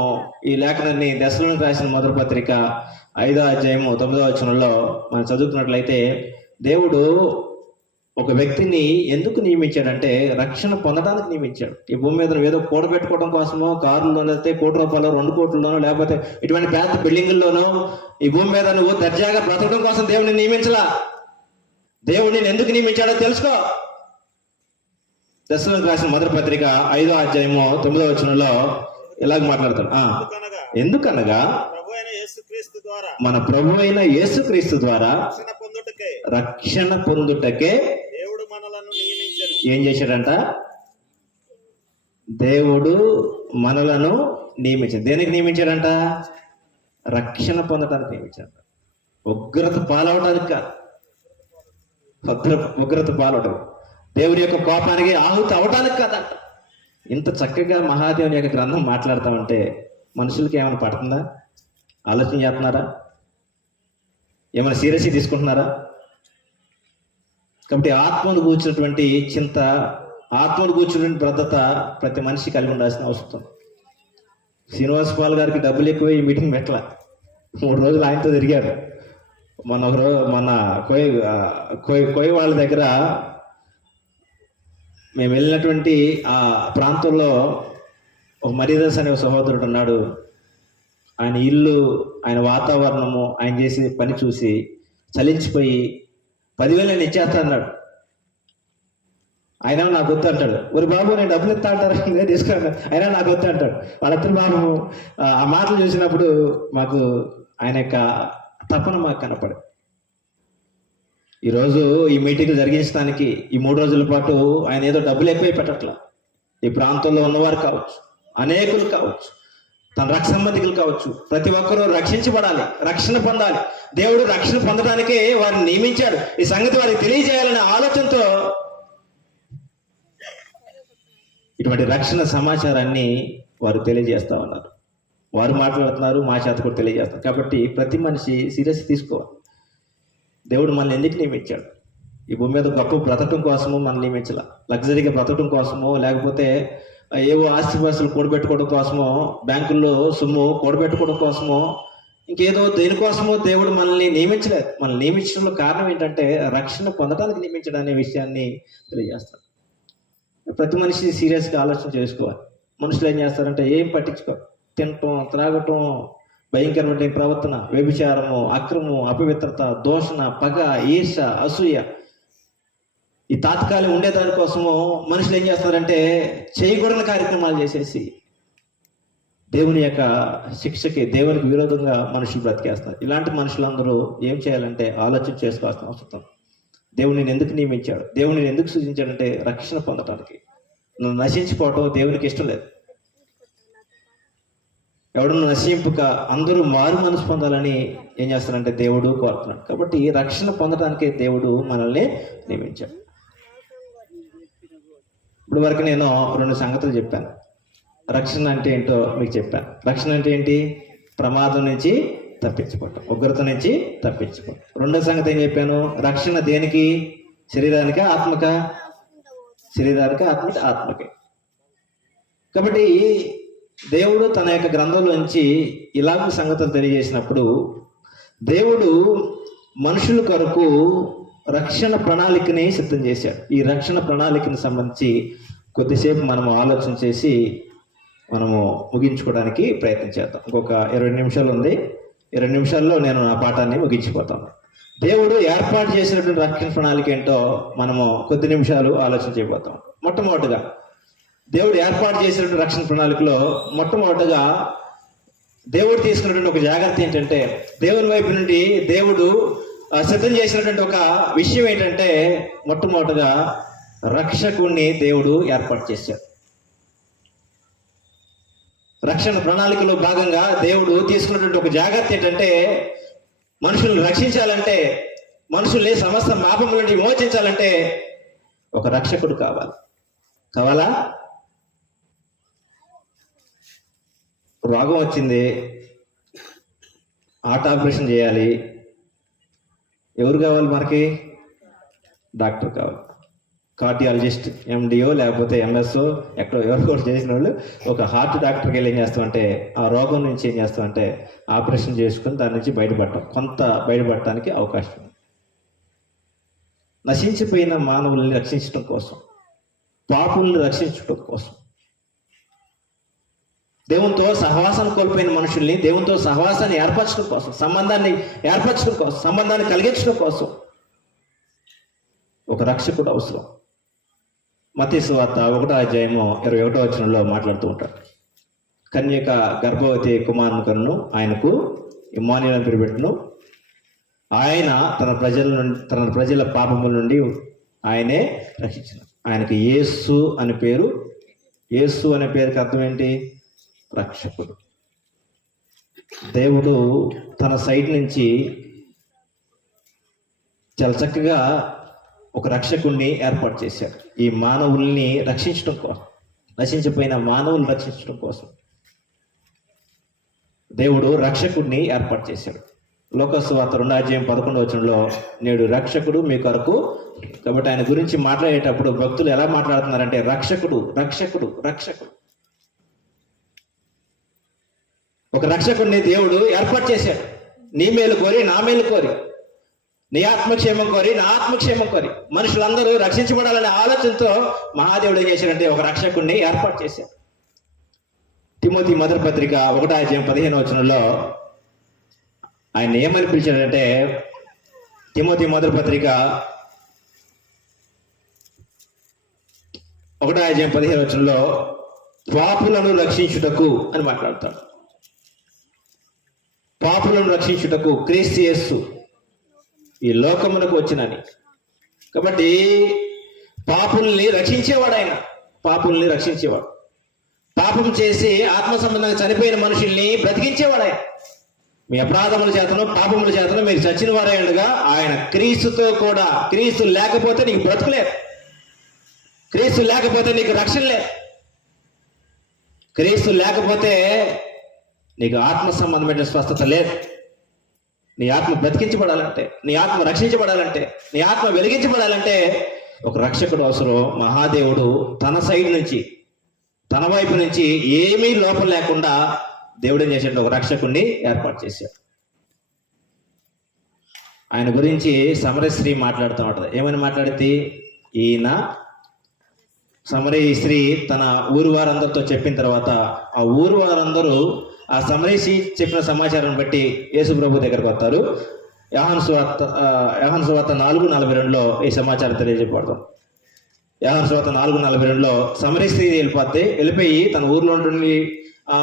ఈ లేఖనాన్ని దశలోనికి రాసిన మొదటి పత్రిక 5:9 మనం చదువుకున్నట్లయితే దేవుడు ఒక వ్యక్తిని ఎందుకు నియమించాడంటే రక్షణ పొందడానికి నియమించాడు. ఈ భూమి మీద ఏదో కూడబెట్టుకోవడం కోసమో, కారులోనో, 1 కోటి రూపాయలు, 2 కోట్లలోనో, లేకపోతే ఇటువంటి పెద్ద బిల్డింగుల్లోనో ఈ భూమి మీద నువ్వు దర్జాగా బ్రతకడం కోసం దేవుడిని నియమించలా. దేవుడిని ఎందుకు నియమించాడో తెలుసుకో. దశలోనికి రాసిన మొదటి పత్రిక 5:9 ఇలాగ మాట్లాడతాడు. ఎందుకనగా మన ప్రభు అయిన యేసుక్రీస్తు ద్వారా రక్షణ పొందుటకే దేవుడు మనలను నియమించాడు. ఏం చేశాడంట? దేవుడు మనలను నియమించాడు. దేనికి నియమించాడంట? రక్షణ పొందడానికి నియమించాడు. ఉగ్రత పాలవడానికి కాదు. ఉగ్రత పాలవడం, దేవుడి యొక్క కోపానికి ఆహుతి అవడానికి కాదంట. ఇంత చక్కగా మహాదేవుని యొక్క గ్రంథం మాట్లాడతామంటే మనుషులకి ఏమైనా పడుతుందా? ఆలోచన చేస్తున్నారా? ఏమైనా సీరియస్గా తీసుకుంటున్నారా? కాబట్టి ఆత్మను కూర్చున్నటువంటి చింత, ఆత్మను కూర్చున్నటువంటి భద్రత ప్రతి మనిషి కలిగి ఉండాల్సిన అవసరం. శ్రీనివాస్ పాల్ గారికి డబ్బులు ఎక్కువ ఈ మీటింగ్ పెట్టల, 3 రోజులు ఆయనతో తిరిగారు. మన కోయి వాళ్ళ దగ్గర మేము వెళ్ళినటువంటి ఆ ప్రాంతంలో ఒక మరీదాస్ అనే సహోదరుడు ఉన్నాడు. ఆయన ఇల్లు, ఆయన వాతావరణము, ఆయన చేసే పని చూసి చలించిపోయి 10,000 నేను ఇచ్చేస్తా అన్నాడు. ఆయన నాకు వద్దు అంటాడు. ఒరి బాబు నేను డబ్బులు ఇస్తా అంటారు, నేను తీసుకున్నాను, అయినా నాకు వద్దు అంటాడు. వాళ్ళిద్దరు బాబు ఆ మాటలు చూసినప్పుడు మాకు ఆయన యొక్క తపన మాకు కనపడదు. ఈరోజు ఈ మీటింగ్ జరిగించడానికి ఈ 3 రోజుల పాటు ఆయన ఏదో డబ్బులు ఎక్కువ పెట్టట్లా. ఈ ప్రాంతంలో ఉన్నవారు కావచ్చు, అనేకులు కావచ్చు, తన రక్ష సంబంధికులు కావచ్చు, ప్రతి ఒక్కరూ రక్షించబడాలి, రక్షణ పొందాలి. దేవుడు రక్షణ పొందడానికే వారిని నియమించాడు. ఈ సంగతి వారికి తెలియజేయాలనే ఆలోచనతో ఇటువంటి రక్షణ సమాచారాన్ని వారు తెలియజేస్తా ఉన్నారు. వారు మాట్లాడుతున్నారు, మా చేత కూడా తెలియజేస్తారు. కాబట్టి ప్రతి మనిషి సీరియస్ తీసుకోవాలి. దేవుడు మనల్ని ఎందుకు నియమించాడు? ఈ భూమి మీద గొప్ప బ్రతకడం కోసము మనం నియమించాల, లగ్జరీగా బ్రతకడం కోసమో, లేకపోతే ఏవో ఆస్తిపాస్తులు కూడబెట్టుకోవడం కోసమో, బ్యాంకుల్లో సొమ్ము కూడబెట్టుకోవడం కోసమో, ఇంకేదో దేనికోసమో దేవుడు మనల్ని నియమించలేదు. మనల్ని నియమించడంలో కారణం ఏంటంటే రక్షణ పొందడానికి నియమించడం అనే విషయాన్ని తెలియజేస్తాడు. ప్రతి మనిషి సీరియస్గా ఆలోచన చేసుకోవాలి. మనుషులు ఏం చేస్తారంటే ఏం పట్టించుకోరు, తినటం, త్రాగటం, భయంకరమైన ప్రవర్తన, వ్యభిచారము, అక్రమము, అపవిత్రత, దూషణ, పగ, ఈర్ష, అసూయ, ఈ తాత్కాలిక ఉండేదానికోసము మనుషులు ఏం చేస్తారంటే చేయకూడని కార్యక్రమాలు చేసేసి దేవుని యొక్క శిక్షకి, దేవునికి విరోధంగా మనుషులు బ్రతికేస్తారు. ఇలాంటి మనుషులందరూ ఏం చేయాలంటే ఆలోచన చేసుకోవాల్సిన అవసరం. దేవుడు నేను ఎందుకు నియమించాడు? దేవుడు నేను ఎందుకు సూచించాడంటే రక్షణ పొందడానికి. నువ్వు నశించిపోవటం దేవునికి ఇష్టం లేదు. ఎవడన్నా నశింపుక అందరూ మారు మనసు పొందాలని ఏం చేస్తారంటే దేవుడు కోరుతున్నాడు. కాబట్టి రక్షణ పొందడానికే దేవుడు మనల్ని నియమించాడు. ఇప్పుడు వరకు నేను 2 సంగతులు చెప్పాను. రక్షణ అంటే ఏంటో మీకు చెప్పాను. రక్షణ అంటే ఏంటి? ప్రమాదం నుంచి తప్పించుకోవటం, ఉగ్రత నుంచి తప్పించుకోవటం. 2వ సంగతి ఏం చెప్పాను? రక్షణ దేనికి? శరీరానికి, ఆత్మక? శరీరానికి, ఆత్మకి, ఆత్మకి. కాబట్టి దేవుడు తన యొక్క గ్రంథంలోంచి ఇలాంటి సంగతులు తెలియజేసినప్పుడు దేవుడు మనుషుల కొరకు రక్షణ ప్రణాళికని సిద్ధం చేశాడు. ఈ రక్షణ ప్రణాళికని సంబంధించి కొద్దిసేపు మనము ఆలోచన చేసి మనము ముగించుకోవడానికి ప్రయత్నం చేద్దాం. ఇంకొక 20 నిమిషాలు ఉంది. 20 నిమిషాల్లో నేను నా పాఠాన్ని ముగించిపోతాను. దేవుడు ఏర్పాటు చేసినటువంటి రక్షణ ప్రణాళిక ఏంటో మనము కొద్ది నిమిషాలు ఆలోచన చేయబోతాం. మొట్టమొదటిగా దేవుడు ఏర్పాటు చేసినటువంటి రక్షణ ప్రణాళికలో మొట్టమొదటిగా దేవుడు తీసుకున్నటువంటి ఒక జాగ్రత్త ఏంటంటే, దేవుని వైపు నుండి దేవుడు సిద్ధం చేసినటువంటి ఒక విషయం ఏంటంటే, మొట్టమొదటిగా రక్షకుణ్ణి దేవుడు ఏర్పాటు చేశాడు. రక్షణ ప్రణాళికలో భాగంగా దేవుడు తీసుకున్నటువంటి ఒక జాగ్రత్త ఏంటంటే, మనుషుల్ని రక్షించాలంటే, మనుషుల్ని సమస్త పాపం నుండి విమోచించాలంటే ఒక రక్షకుడు కావాలి. కావాలా? రోగం వచ్చింది, హార్ట్ ఆపరేషన్ చేయాలి, ఎవరు కావాలి మనకి? డాక్టర్ కావాలి. కార్డియాలజిస్ట్, ఎండిఓ లేకపోతే ఎంఎస్ఓ, ఎక్కడో ఎవరు కూడా చేసిన వాళ్ళు ఒక హార్ట్ డాక్టర్కి వెళ్ళి ఏం చేస్తామంటే ఆ రోగం నుంచి ఏం చేస్తామంటే ఆపరేషన్ చేసుకుని దాని నుంచి బయటపడటం, కొంత బయటపడటానికి అవకాశం ఉంది. నశించిపోయిన మానవుల్ని రక్షించడం కోసం, పాపుల్ని రక్షించడం కోసం, దేవునితో సహవాసాన్ని కోల్పోయిన మనుషుల్ని దేవునితో సహవాసాన్ని ఏర్పరచడం కోసం, సంబంధాన్ని ఏర్పరచడం కోసం, సంబంధాన్ని కలిగించడం కోసం ఒక రక్షకుడు అవసరం. మత్తయి సువార్త 1:21 మాట్లాడుతూ ఉంటాడు. కన్యక గర్భవతి కుమారుని కన్ను, ఆయనకు ఇమ్మానుయేలు అని పేరు పెట్టును. ఆయన తన ప్రజల పాపముల నుండి ఆయనే రక్షించిన. ఆయనకి యేసు అనే పేరు. యేసు అనే పేరుకి అర్థం ఏంటి? రక్షకుడు. దేవుడు తన సైడ్ నుంచి చాలా చక్కగా ఒక రక్షకుణ్ణి ఏర్పాటు చేశాడు. ఈ మానవుల్ని రక్షించడం కోసం, నశించిపోయిన మానవుల్ని రక్షించడం కోసం దేవుడు రక్షకుడిని ఏర్పాటు చేశాడు. లోకసువార్త 2:11 నేడు రక్షకుడు మీ కొరకు. కాబట్టి ఆయన గురించి మాట్లాడేటప్పుడు భక్తులు ఎలా మాట్లాడుతున్నారంటే రక్షకుడు, రక్షకుడు, రక్షకుడు. ఒక రక్షకుడిని దేవుడు ఏర్పాటు చేశాడు. నీ మేలు కోరి, నా మేలు కోరి, నీ ఆత్మక్షేమం కోరి, నా ఆత్మక్షేమం కోరి, మనుషులందరూ రక్షించబడాలనే ఆలోచనతో మహాదేవుడు ఏం చేశాడంటే ఒక రక్షకుడిని ఏర్పాటు చేశాడు. తిమోతి మొదటి పత్రిక 1:15 ఆయన ఏమని పిలిచాడంటే, తిమోతి మొదటి పత్రిక 1:15 పాపులను రక్షించుటకు అని మాట్లాడతాడు. పాపులను రక్షించుటకు క్రీస్తు యేసు ఈ లోకమునకు వచ్చినని. కాబట్టి పాపుల్ని రక్షించేవాడు ఆయన, పాపుల్ని రక్షించేవాడు. పాపం చేసి ఆత్మ సంబంధంగా చనిపోయిన మనుషుల్ని బ్రతికించేవాడు ఆయన. మీ అపరాధముల చేతను పాపముల చేతను మీరు చచ్చిన వారైనగా ఆయన క్రీస్తుతో కూడా. క్రీస్తు లేకపోతే నీకు బ్రతుకులేదు, క్రీస్తు లేకపోతే నీకు రక్షణ లేదు, క్రీస్తు లేకపోతే నీకు ఆత్మ సంబంధమైన స్వస్థత లేదు. నీ ఆత్మ బ్రతికించబడాలంటే, నీ ఆత్మ రక్షించబడాలంటే, నీ ఆత్మ వెలిగించబడాలంటే ఒక రక్షకుడు అవసరం. మహాదేవుడు తన సైడ్ నుంచి, తన వైపు నుంచి ఏమీ లోపం లేకుండా దేవుడు ఏం చేశాడు, ఒక రక్షకుడిని ఏర్పాటు చేశాడు. ఆయన గురించి సమరయ స్త్రీ మాట్లాడుతూ ఉంటుంది. ఏమని మాట్లాడితే, ఈయన సమరయ స్త్రీ తన ఊరు వారందరితో చెప్పిన తర్వాత ఆ ఊరు వారందరూ ఆ సమరయ స్త్రీ చెప్పిన సమాచారం బట్టి యేసు ప్రభు దగ్గరకు వస్తారు. యోహాను సువార్త 4:42 ఈ సమాచారం తెలియజేయబడతాం. యోహాను సువార్త 4:42 సమరయ స్త్రీ వెళ్ళిపోయి తన ఊర్లో ఉండి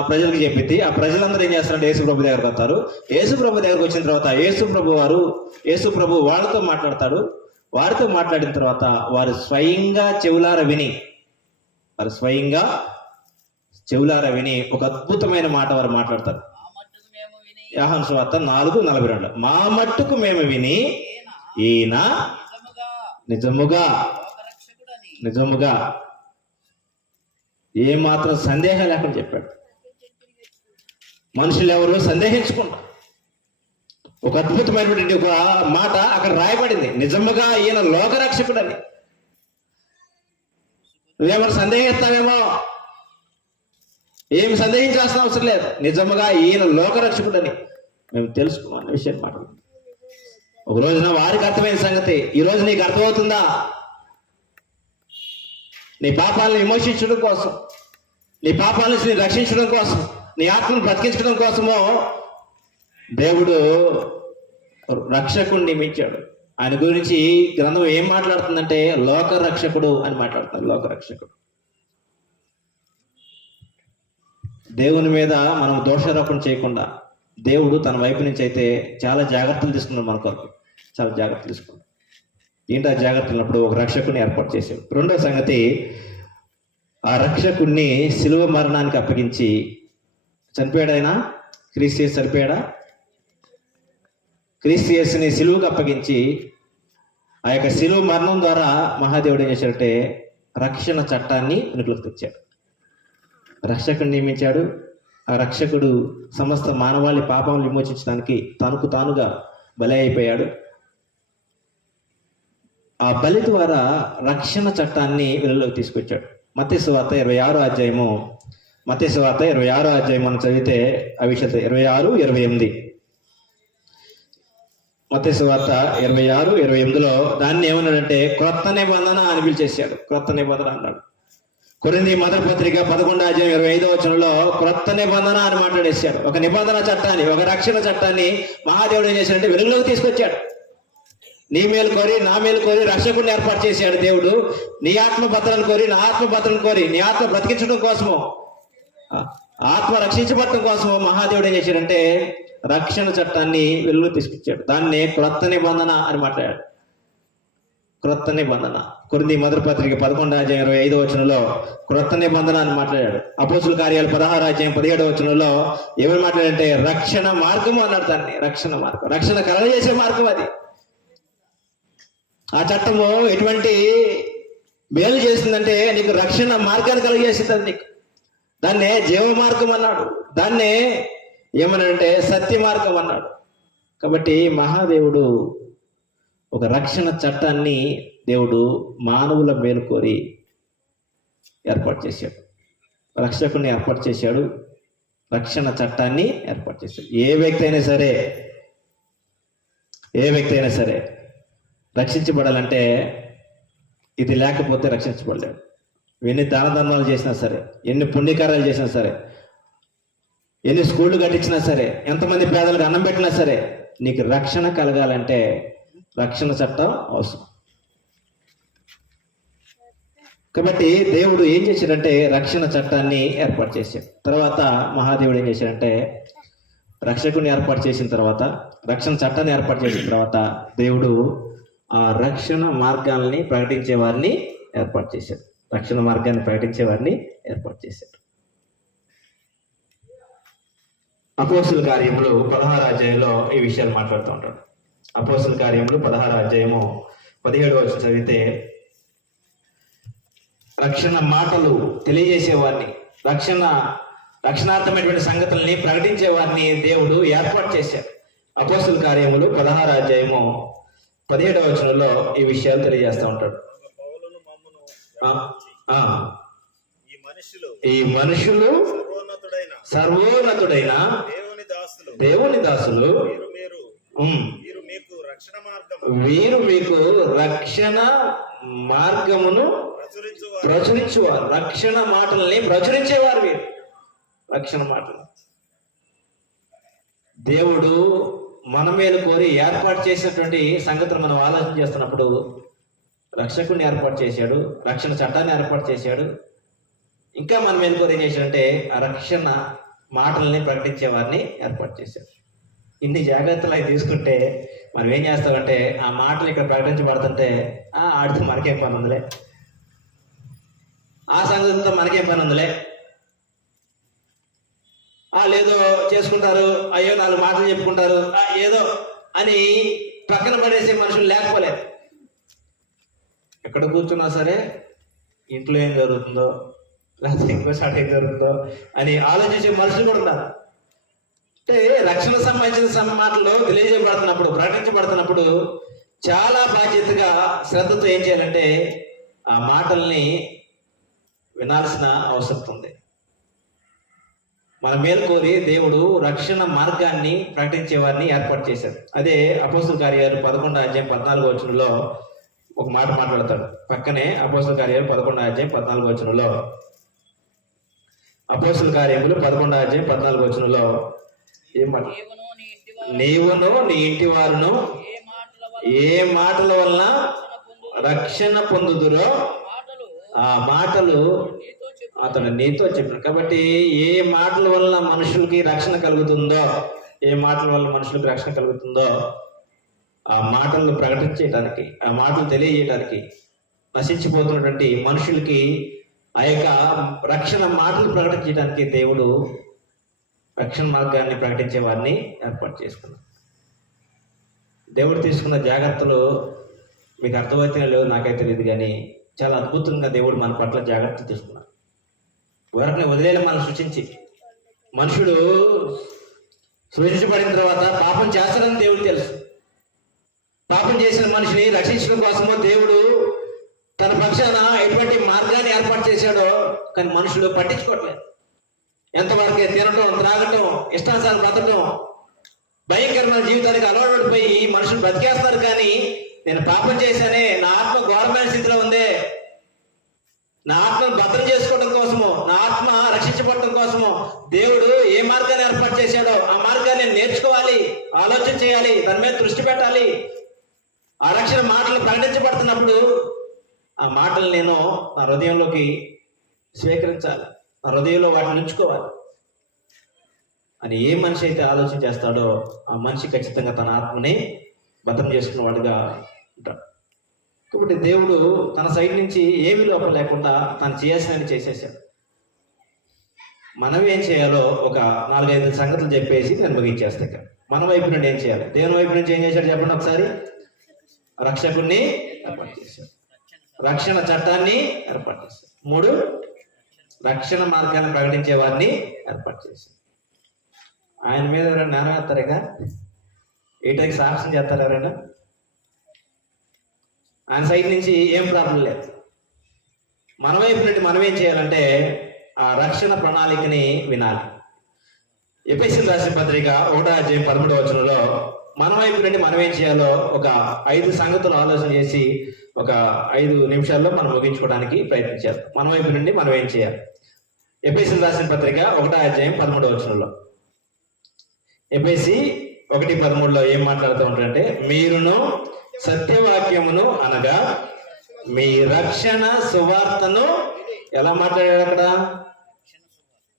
ప్రజలకు చెప్పింది. ఆ ప్రజలందరూ ఏం చేస్తారంటే యేసు ప్రభు దగ్గరకు వస్తారు. యేసు ప్రభు దగ్గరకు వచ్చిన తర్వాత యేసు ప్రభు వాళ్ళతో మాట్లాడతాడు. వారితో మాట్లాడిన తర్వాత వారు స్వయంగా చెవులార విని ఒక అద్భుతమైన మాట వారు మాట్లాడతారు. యోహాను సువార్త 4:42 మా మట్టుకు మేము విని ఈయన నిజముగా ఏమాత్రం సందేహం లేకుండా చెప్పాడు. మనుషులు ఎవరు సందేహించకుండా ఒక అద్భుతమైనటువంటి ఒక మాట అక్కడ రాయబడింది, నిజముగా ఈయన లోకరక్షకుడని. నువ్వేమైనా సందేహిస్తావేమో, ఏమి సందేహించాల్సిన అవసరం లేదు. నిజముగా ఈయన లోకరక్షకుడని మేము తెలుసుకున్నాం విషయం మాట్లాడుతున్నాం. ఒక రోజున వారికి అర్థమైన సంగతి ఈ రోజు నీకు అర్థమవుతుందా? నీ పాపాలను విమోచించడం కోసం, నీ పాపాల నుంచి రక్షించడం కోసం, నీ ఆత్మను బ్రతికించడం కోసమో దేవుడు రక్షకుడిని నియమించాడు. ఆయన గురించి గ్రంథం ఏం మాట్లాడుతుందంటే లోకరక్షకుడు అని మాట్లాడుతున్నారు. లోకరక్షకుడు. దేవుని మీద మనం దోషారోపణ చేయకుండా దేవుడు తన వైపు నుంచి అయితే చాలా జాగ్రత్తలు తీసుకున్నాడు. మన కొరకు చాలా జాగ్రత్తలు తీసుకున్నాడు. ఏంటి ఆ జాగ్రత్తలు? ఒక రక్షకుడిని ఏర్పాటు చేశాడు. రెండో సంగతి, ఆ రక్షకుడిని శిలువ మరణానికి అప్పగించి చనిపోయాడు. ఆయన క్రీస్తు యేసు చనిపోయాడా? క్రీస్తు యేసుని శిలువకు అప్పగించి ఆ యొక్క శిలువ మరణం ద్వారా మహాదేవుడు ఏం చేశాడంటే రక్షణ చట్టాన్ని వెనుకలకు తెచ్చాడు. రక్షకుడిని నియమించాడు. ఆ రక్షకుడు సమస్త మానవాళి పాపాలను విమోచించడానికి తనకు తానుగా బలి అయిపోయాడు. ఆ బలి ద్వారా రక్షణ చట్టాన్ని వెలుగులోకి తీసుకొచ్చాడు. మత్తయి సువార్త 26వ అధ్యాయం మనం చదివితే ఆ విషయం 26-28 మత్తయి సువార్త 26-28 దాన్ని ఏమన్నాడంటే క్రొత్త నిబంధన అని పిలిచేశాడు. క్రొత్త నిబంధన అన్నాడు. కొరింథీ మొదటి పత్రిక 11:25 క్రొత్త నిబంధన అని మాట్లాడేశాడు. ఒక నిబంధన చట్టాన్ని, ఒక రక్షణ చట్టాన్ని మహాదేవుడు ఏం చేశాడంటే వెలుగులోకి తీసుకొచ్చాడు. నీ మేలు కోరి, నా మేలు కోరి రక్షకుడిని ఏర్పాటు చేశాడు దేవుడు. నీ ఆత్మ భద్రను కోరి, నా ఆత్మ భద్రను కోరి, నీ ఆత్మ బ్రతికించడం కోసము, ఆత్మ రక్షించబడటం కోసము మహాదేవుడు ఏం చేశాడంటే రక్షణ చట్టాన్ని వెలుగులోకి తీసుకొచ్చాడు. దాన్ని క్రొత్త నిబంధన అని మాట్లాడాడు. క్రొత్త నిబంధన. కొరింథీ మొదటి పత్రిక 11:25 క్రొత్త నిబంధన అని మాట్లాడాడు. అపోస్తుల కార్యాలు 16:17 ఏమని మాట్లాడంటే రక్షణ మార్గము అన్నాడు. దాన్ని రక్షణ మార్గం, రక్షణ కలగజేసే మార్గం అది. ఆ చట్టము ఎటువంటి మేలు చేసిందంటే నీకు రక్షణ మార్గాన్ని కలగజేస్తుంది. అది నీకు దాన్నే జీవ మార్గం అన్నాడు. దాన్నే ఏమన్నాడంటే సత్య మార్గం అన్నాడు. కాబట్టి మహాదేవుడు ఒక రక్షణ చట్టాన్ని దేవుడు మానవుల మేలు కోరి ఏర్పాటు చేశాడు. రక్షకుడిని ఏర్పాటు చేశాడు, రక్షణ చట్టాన్ని ఏర్పాటు చేశాడు. ఏ వ్యక్తి అయినా సరే రక్షించబడాలంటే ఇది లేకపోతే రక్షించబడలేడు. ఎన్ని దాన ధర్మాలు చేసినా సరే, ఎన్ని పుణ్యకార్యాలు చేసినా సరే, ఎన్ని స్కూళ్ళు కట్టించినా సరే, ఎంతమంది పేదలకు అన్నం పెట్టినా సరే, నీకు రక్షణ కలగాలంటే రక్షణ చట్టం అవసరం. కాబట్టి దేవుడు ఏం చేశాడంటే రక్షణ చట్టాన్ని ఏర్పాటు చేశాడు. తర్వాత మహాదేవుడు ఏం చేశాడంటే రక్షకుని ఏర్పాటు చేసిన తర్వాత, రక్షణ చట్టాన్ని ఏర్పాటు చేసిన తర్వాత దేవుడు ఆ రక్షణ మార్గాల్ని ప్రకటించే వారిని ఏర్పాటు చేశాడు. రక్షణ మార్గాన్ని ప్రకటించే వారిని ఏర్పాటు చేశాడు. అపోస్తుల కార్యములు 16 ఈ విషయాలు మాట్లాడుతూ ఉంటాడు. అపోస్తుల కార్యములు 16:17 చదివితే రక్షణ మాటలు తెలియజేసేవారిని, రక్షణార్థమైనటువంటి సంగతుల్ని ప్రకటించే వారిని దేవుడు ఏర్పాటు చేశాడు. అపోస్తుల కార్యములు 16:17 ఈ విషయాలు తెలియజేస్తూ ఉంటాడు. ఈ మనుషులు సర్వోన్నతుడైన దేవుని దాసులు, వీరు మీకు రక్షణ మార్గమును ప్రచురించేవారు. రక్షణ మాటల్ని ప్రచురించేవారు వీరు. రక్షణ మాటలు దేవుడు మన మేలు కోరి ఏర్పాటు చేసినటువంటి సంగతులు మనం ఆలోచన చేస్తున్నప్పుడు రక్షకుడిని ఏర్పాటు చేశాడు, రక్షణ చట్టాన్ని ఏర్పాటు చేశాడు. ఇంకా మన మేలు కోరి ఏం చేశాడంటే ఆ రక్షణ మాటల్ని ప్రకటించే వారిని ఏర్పాటు చేశాడు. ఇన్ని జాగ్రత్తలు అవి తీసుకుంటే మనం ఏం చేస్తామంటే ఆ మాటలు ఇక్కడ ప్రకటించబడుతుంటే ఆడితో మనకేం పని ఉందిలే, ఆ సంగతితో మనకేం పని ఉందిలే, లేదో చేసుకుంటారు, అయ్యో 4 మాటలు చెప్పుకుంటారు ఏదో అని పక్కన పడేసే మనుషులు లేకపోలేదు. ఎక్కడ కూర్చున్నా సరే ఇంట్లో ఏం జరుగుతుందో లేకపోతే ఇంకో షాట్ ఏం జరుగుతుందో అని ఆలోచించే మనుషులు కూడా ఉన్నారు. అంటే రక్షణ సంబంధించిన మాటలు తెలియజేయబడుతున్నప్పుడు, ప్రకటించబడుతున్నప్పుడు చాలా బాధ్యతగా శ్రద్ధతో ఏం చేయాలంటే ఆ మాటల్ని వినాల్సిన అవసరం ఉంది. మన మేలు కోరి దేవుడు రక్షణ మార్గాన్ని ప్రకటించే వారిని ఏర్పాటు చేశాడు. అదే అపోస్తుల కార్యాలు 11:14 ఒక మాట మాట్లాడతాడు. పక్కనే అపోస్తుల కార్యాలు 11:14 అపోస్తుల కార్యములు 11:14 ఏం మాట? నీవును నీ ఇంటి వారును ఏ మాటల వలన రక్షణ పొందుదురో ఆ మాటలు అతను నీతో చెప్పిన. కాబట్టి ఏ మాటల వల్ల మనుషులకి రక్షణ కలుగుతుందో, ఏ మాటల వల్ల మనుషులకు రక్షణ కలుగుతుందో ఆ మాటలను ప్రకటించడానికి, ఆ మాటలు తెలియజేయడానికి, నశించిపోతున్నటువంటి మనుషులకి ఆ యొక్క రక్షణ మాటలు ప్రకటించడానికి దేవుడు రక్షణ మార్గాన్ని ప్రకటించే వారిని ఏర్పాటు చేసుకున్నాడు. దేవుడు తీసుకున్న జాగ్రత్తలు మీకు అర్థమైతే లేవు, నాకైతే తెలియదు, కానీ చాలా అద్భుతంగా దేవుడు మన పట్ల జాగ్రత్తలు తీసుకున్నాడు. ఎవరిని వదిలేలా మనం సృష్టించి, మనుషుడు సృష్టించబడిన తర్వాత పాపం చేస్తాడని దేవుడు తెలుసు. పాపం చేసిన మనిషిని రక్షించడం కోసమో దేవుడు తన పక్షాన ఎటువంటి మార్గాన్ని ఏర్పాటు చేశాడో, కానీ మనుషులు పట్టించుకోవట్లేదు. ఎంతవరకే తినటం, త్రాగటం, ఇష్టానుసారం బతకటం, భయంకరమైన జీవితానికి అలవాటు పడిపోయి మనుషులు బతికేస్తారు. కానీ నేను పాపం చేశానే, నా ఆత్మ ఘోరమైన స్థితిలో ఉందే, నా ఆత్మను భద్రం చేసుకోవడం కోసము, నా ఆత్మ రక్షించబడటం కోసము దేవుడు ఏ మార్గాన్ని ఏర్పాటు చేశాడో ఆ మార్గాన్ని నేను నేర్చుకోవాలి, ఆలోచన చేయాలి, దాని మీద దృష్టి పెట్టాలి. ఆ రక్షణ మాటలు ప్రకటించబడుతున్నప్పుడు ఆ మాటలు నేను నా హృదయంలోకి స్వీకరించాలి, నా హృదయంలో వాటిని ఉంచుకోవాలి అని ఏ మనిషి అయితే ఆలోచన చేస్తాడో ఆ మనిషి ఖచ్చితంగా తన ఆత్మని భద్రం చేసుకున్న వాడుగా ఉంటాడు. కాబట్టి దేవుడు తన సైడ్ నుంచి ఏమీ లోపం లేకుండా తను చేయాల్సినవి చేసేసాడు. మనం ఏం చేయాలో ఒక 4-5 సంగతులు చెప్పేసి నేను ముగించేస్తాను. ఇక్కడ మన వైపు నుండి ఏం చేయాలి? దేవుని వైపు నుంచి ఏం చేశాడు చెప్పండి ఒకసారి. రక్షకుణ్ణి ఏర్పాటు చేశాడు, రక్షణ చట్టాన్ని ఏర్పాటు చేశాడు, 3 రక్షణ మార్గాన్ని ప్రకటించే వారిని ఏర్పాటు చేశాడు. ఆయన మీద ఎవరైనా నేరం వేస్తారేగా? ఏటాకి సాక్ష్యం చేస్తారు ఎవరైనా? ఆయన సైడ్ నుంచి ఏం ప్రాబ్లం లేదు. మన వైపు నుండి మనం ఏం చేయాలంటే ఆ రక్షణ ప్రణాళికని వినాలి. ఎఫెసీయులకు రాసిన పత్రిక 1:13 మన వైపు నుండి మనం ఏం చేయాలో ఒక 5 సంగతులు ఆలోచన చేసి ఒక 5 నిమిషాల్లో మనం ముగించుకోవడానికి ప్రయత్నించాలి. మన వైపు నుండి మనం ఏం చేయాలి? ఎఫెసీయులకు రాసిన పత్రిక 1:13 ఎఫెసీ 1:13 ఏం మాట్లాడుతూ ఉంటారంటే, మీరును సత్యవాక్యమును అనగా మీ రక్షణ సువార్తను ఎలా మాట్లాడాడు? అక్కడ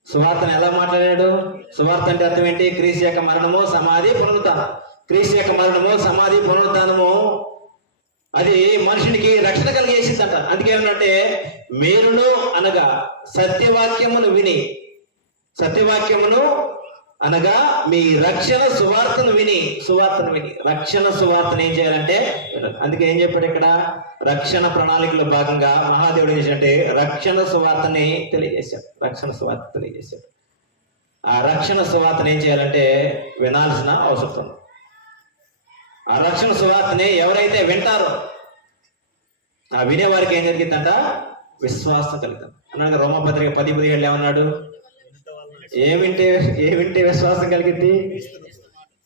సువార్తను ఎలా మాట్లాడాడు? సువార్త అంటే అర్థం ఏంటి? క్రీస్తు యొక్క మరణము, సమాధి, పునరుత్థానం. క్రీస్తు యొక్క మరణము, సమాధి, పునరుత్థానము అది మనుషునికి రక్షణ కలిగేసిందట. అందుకే ఏమనంటే, మీరును అనగా సత్యవాక్యమును విని, సత్యవాక్యమును అనగా మీ రక్షణ సువార్తను విని రక్షణ సువార్తను ఏం చేయాలంటే, అందుకే ఏం చెప్పాడు ఇక్కడ? రక్షణ ప్రణాళికలో భాగంగా మహాదేవుడు ఏం చేశాడంటే రక్షణ సువార్తని తెలియజేశాడు. రక్షణ సువార్త తెలియజేశాడు. ఆ రక్షణ సువార్తను ఏం చేయాలంటే వినాల్సిన అవసరం ఉంది. ఆ రక్షణ సువార్తని ఎవరైతే వింటారో ఆ వినేవారికి ఏం జరిగిందంట? విశ్వాసం కలుగుతాం అన్నాడు. రోమాపత్రిక 10:17 ఏమన్నాడు? ఏమింటే విశ్వాసం కలిగింది?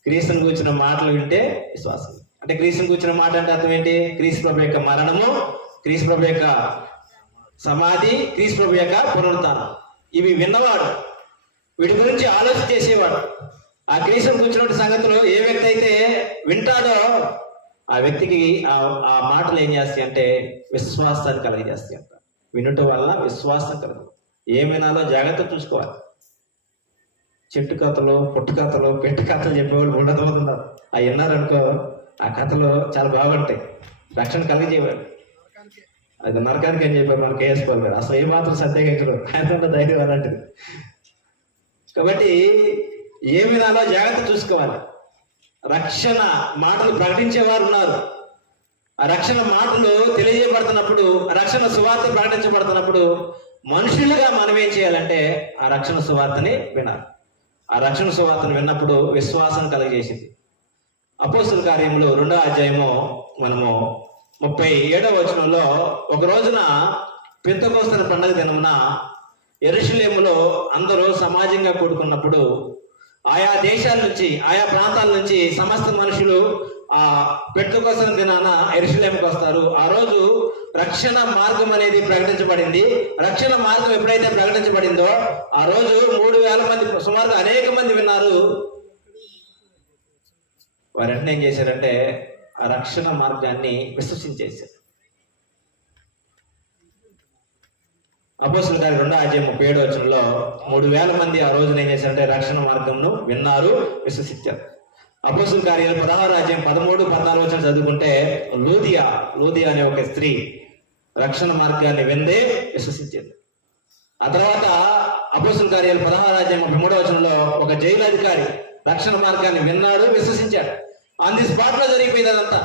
క్రీస్తుని కూర్చున్న మాటలు వింటే విశ్వాసం. అంటే క్రీస్తుని కూర్చున్న మాట అంటే అర్థం ఏంటి? క్రీస్తు ప్రభు యొక్క మరణము, క్రీస్తు ప్రభు యొక్క సమాధి, క్రీస్తు ప్రభు యొక్క పునరుత్థానం ఇవి విన్నవాడు, వీటి గురించి ఆలోచన చేసేవాడు. ఆ క్రీస్తుని కూర్చున్న సంగతులు ఏ వ్యక్తి అయితే వింటాడో ఆ వ్యక్తికి ఆ మాటలు ఏం చేస్తాయి అంటే విశ్వాసాన్ని కలిగజేస్తాయి అంట. వినటం వల్ల విశ్వాసం కలగదు. ఏం వినాలో జాగ్రత్త చూసుకోవాలి. చెట్టు కథలు, పుట్టు కథలు, పెట్టు కథలు చెప్పేవాళ్ళు 300 మంది ఉన్నారు. అవి విన్నారనుకో ఆ కథలు చాలా బాగుంటాయి, రక్షణ కలిగజేవాడు. అది నరకానికి అని చెప్పారు మన కేఎస్ పాల్ గారు. అసలు ఏ మాత్రం సత్యగించడు, ఆయన ధైర్యం అలాంటిది. కాబట్టి ఏ వినాలో జాగ్రత్త చూసుకోవాలి. రక్షణ మాటలు ప్రకటించేవారు ఉన్నారు. ఆ రక్షణ మాటలు తెలియజేయబడుతున్నప్పుడు, రక్షణ సువార్త ప్రకటించబడుతున్నప్పుడు మనుషులుగా మనం ఏం చేయాలంటే ఆ రక్షణ సువార్తని వినాలి. ఆ రక్షణ సువార్తను విన్నప్పుడు విశ్వాసం కలుగజేసింది. అపోస్తుల కార్యములు 2వ అధ్యాయము మనము 37వ వచనంలో, ఒక రోజున పెంతెకోస్తు పండుగ దినమున యెరూషలేములో అందరూ సమాజంగా కూడుకున్నప్పుడు ఆయా దేశాల నుంచి, ఆయా ప్రాంతాల నుంచి సమస్త మనుషులు ఆ పెంతెకోస్తు దినాన యెరూషలేముకు వస్తారు. ఆ రోజు రక్షణ మార్గం అనేది ప్రకటించబడింది. రక్షణ మార్గం ఎప్పుడైతే ప్రకటించబడిందో ఆ రోజు 3,000 మంది సుమారుగా అనేక మంది విన్నారు. వారు వెంటనే ఏం చేశారంటే ఆ రక్షణ మార్గాన్ని విశ్వసించేశారు. అపోస్తుల కార్యం 2వ అధ్యాయం 37వ వచనంలో 3,000 మంది ఆ రోజున ఏం చేశారంటే రక్షణ మార్గంను విన్నారు, విశ్వసించారు. అపోస్తుల కార్యాలు 16వ అధ్యాయం 13-14 వచనం చదువుకుంటే లూదియా అనే ఒక స్త్రీ రక్షణ మార్గాన్ని విందే విశ్వసించింది. ఆ తర్వాత అపోస్తుల కార్యాలు 16వ అధ్యాయం 33వ వచనంలో ఒక జైలు అధికారి రక్షణ మార్గాన్ని విన్నాడు, విశ్వసించాడు. ఆన్ ది స్పాట్ లో జరిగిపోయింది అదంతా.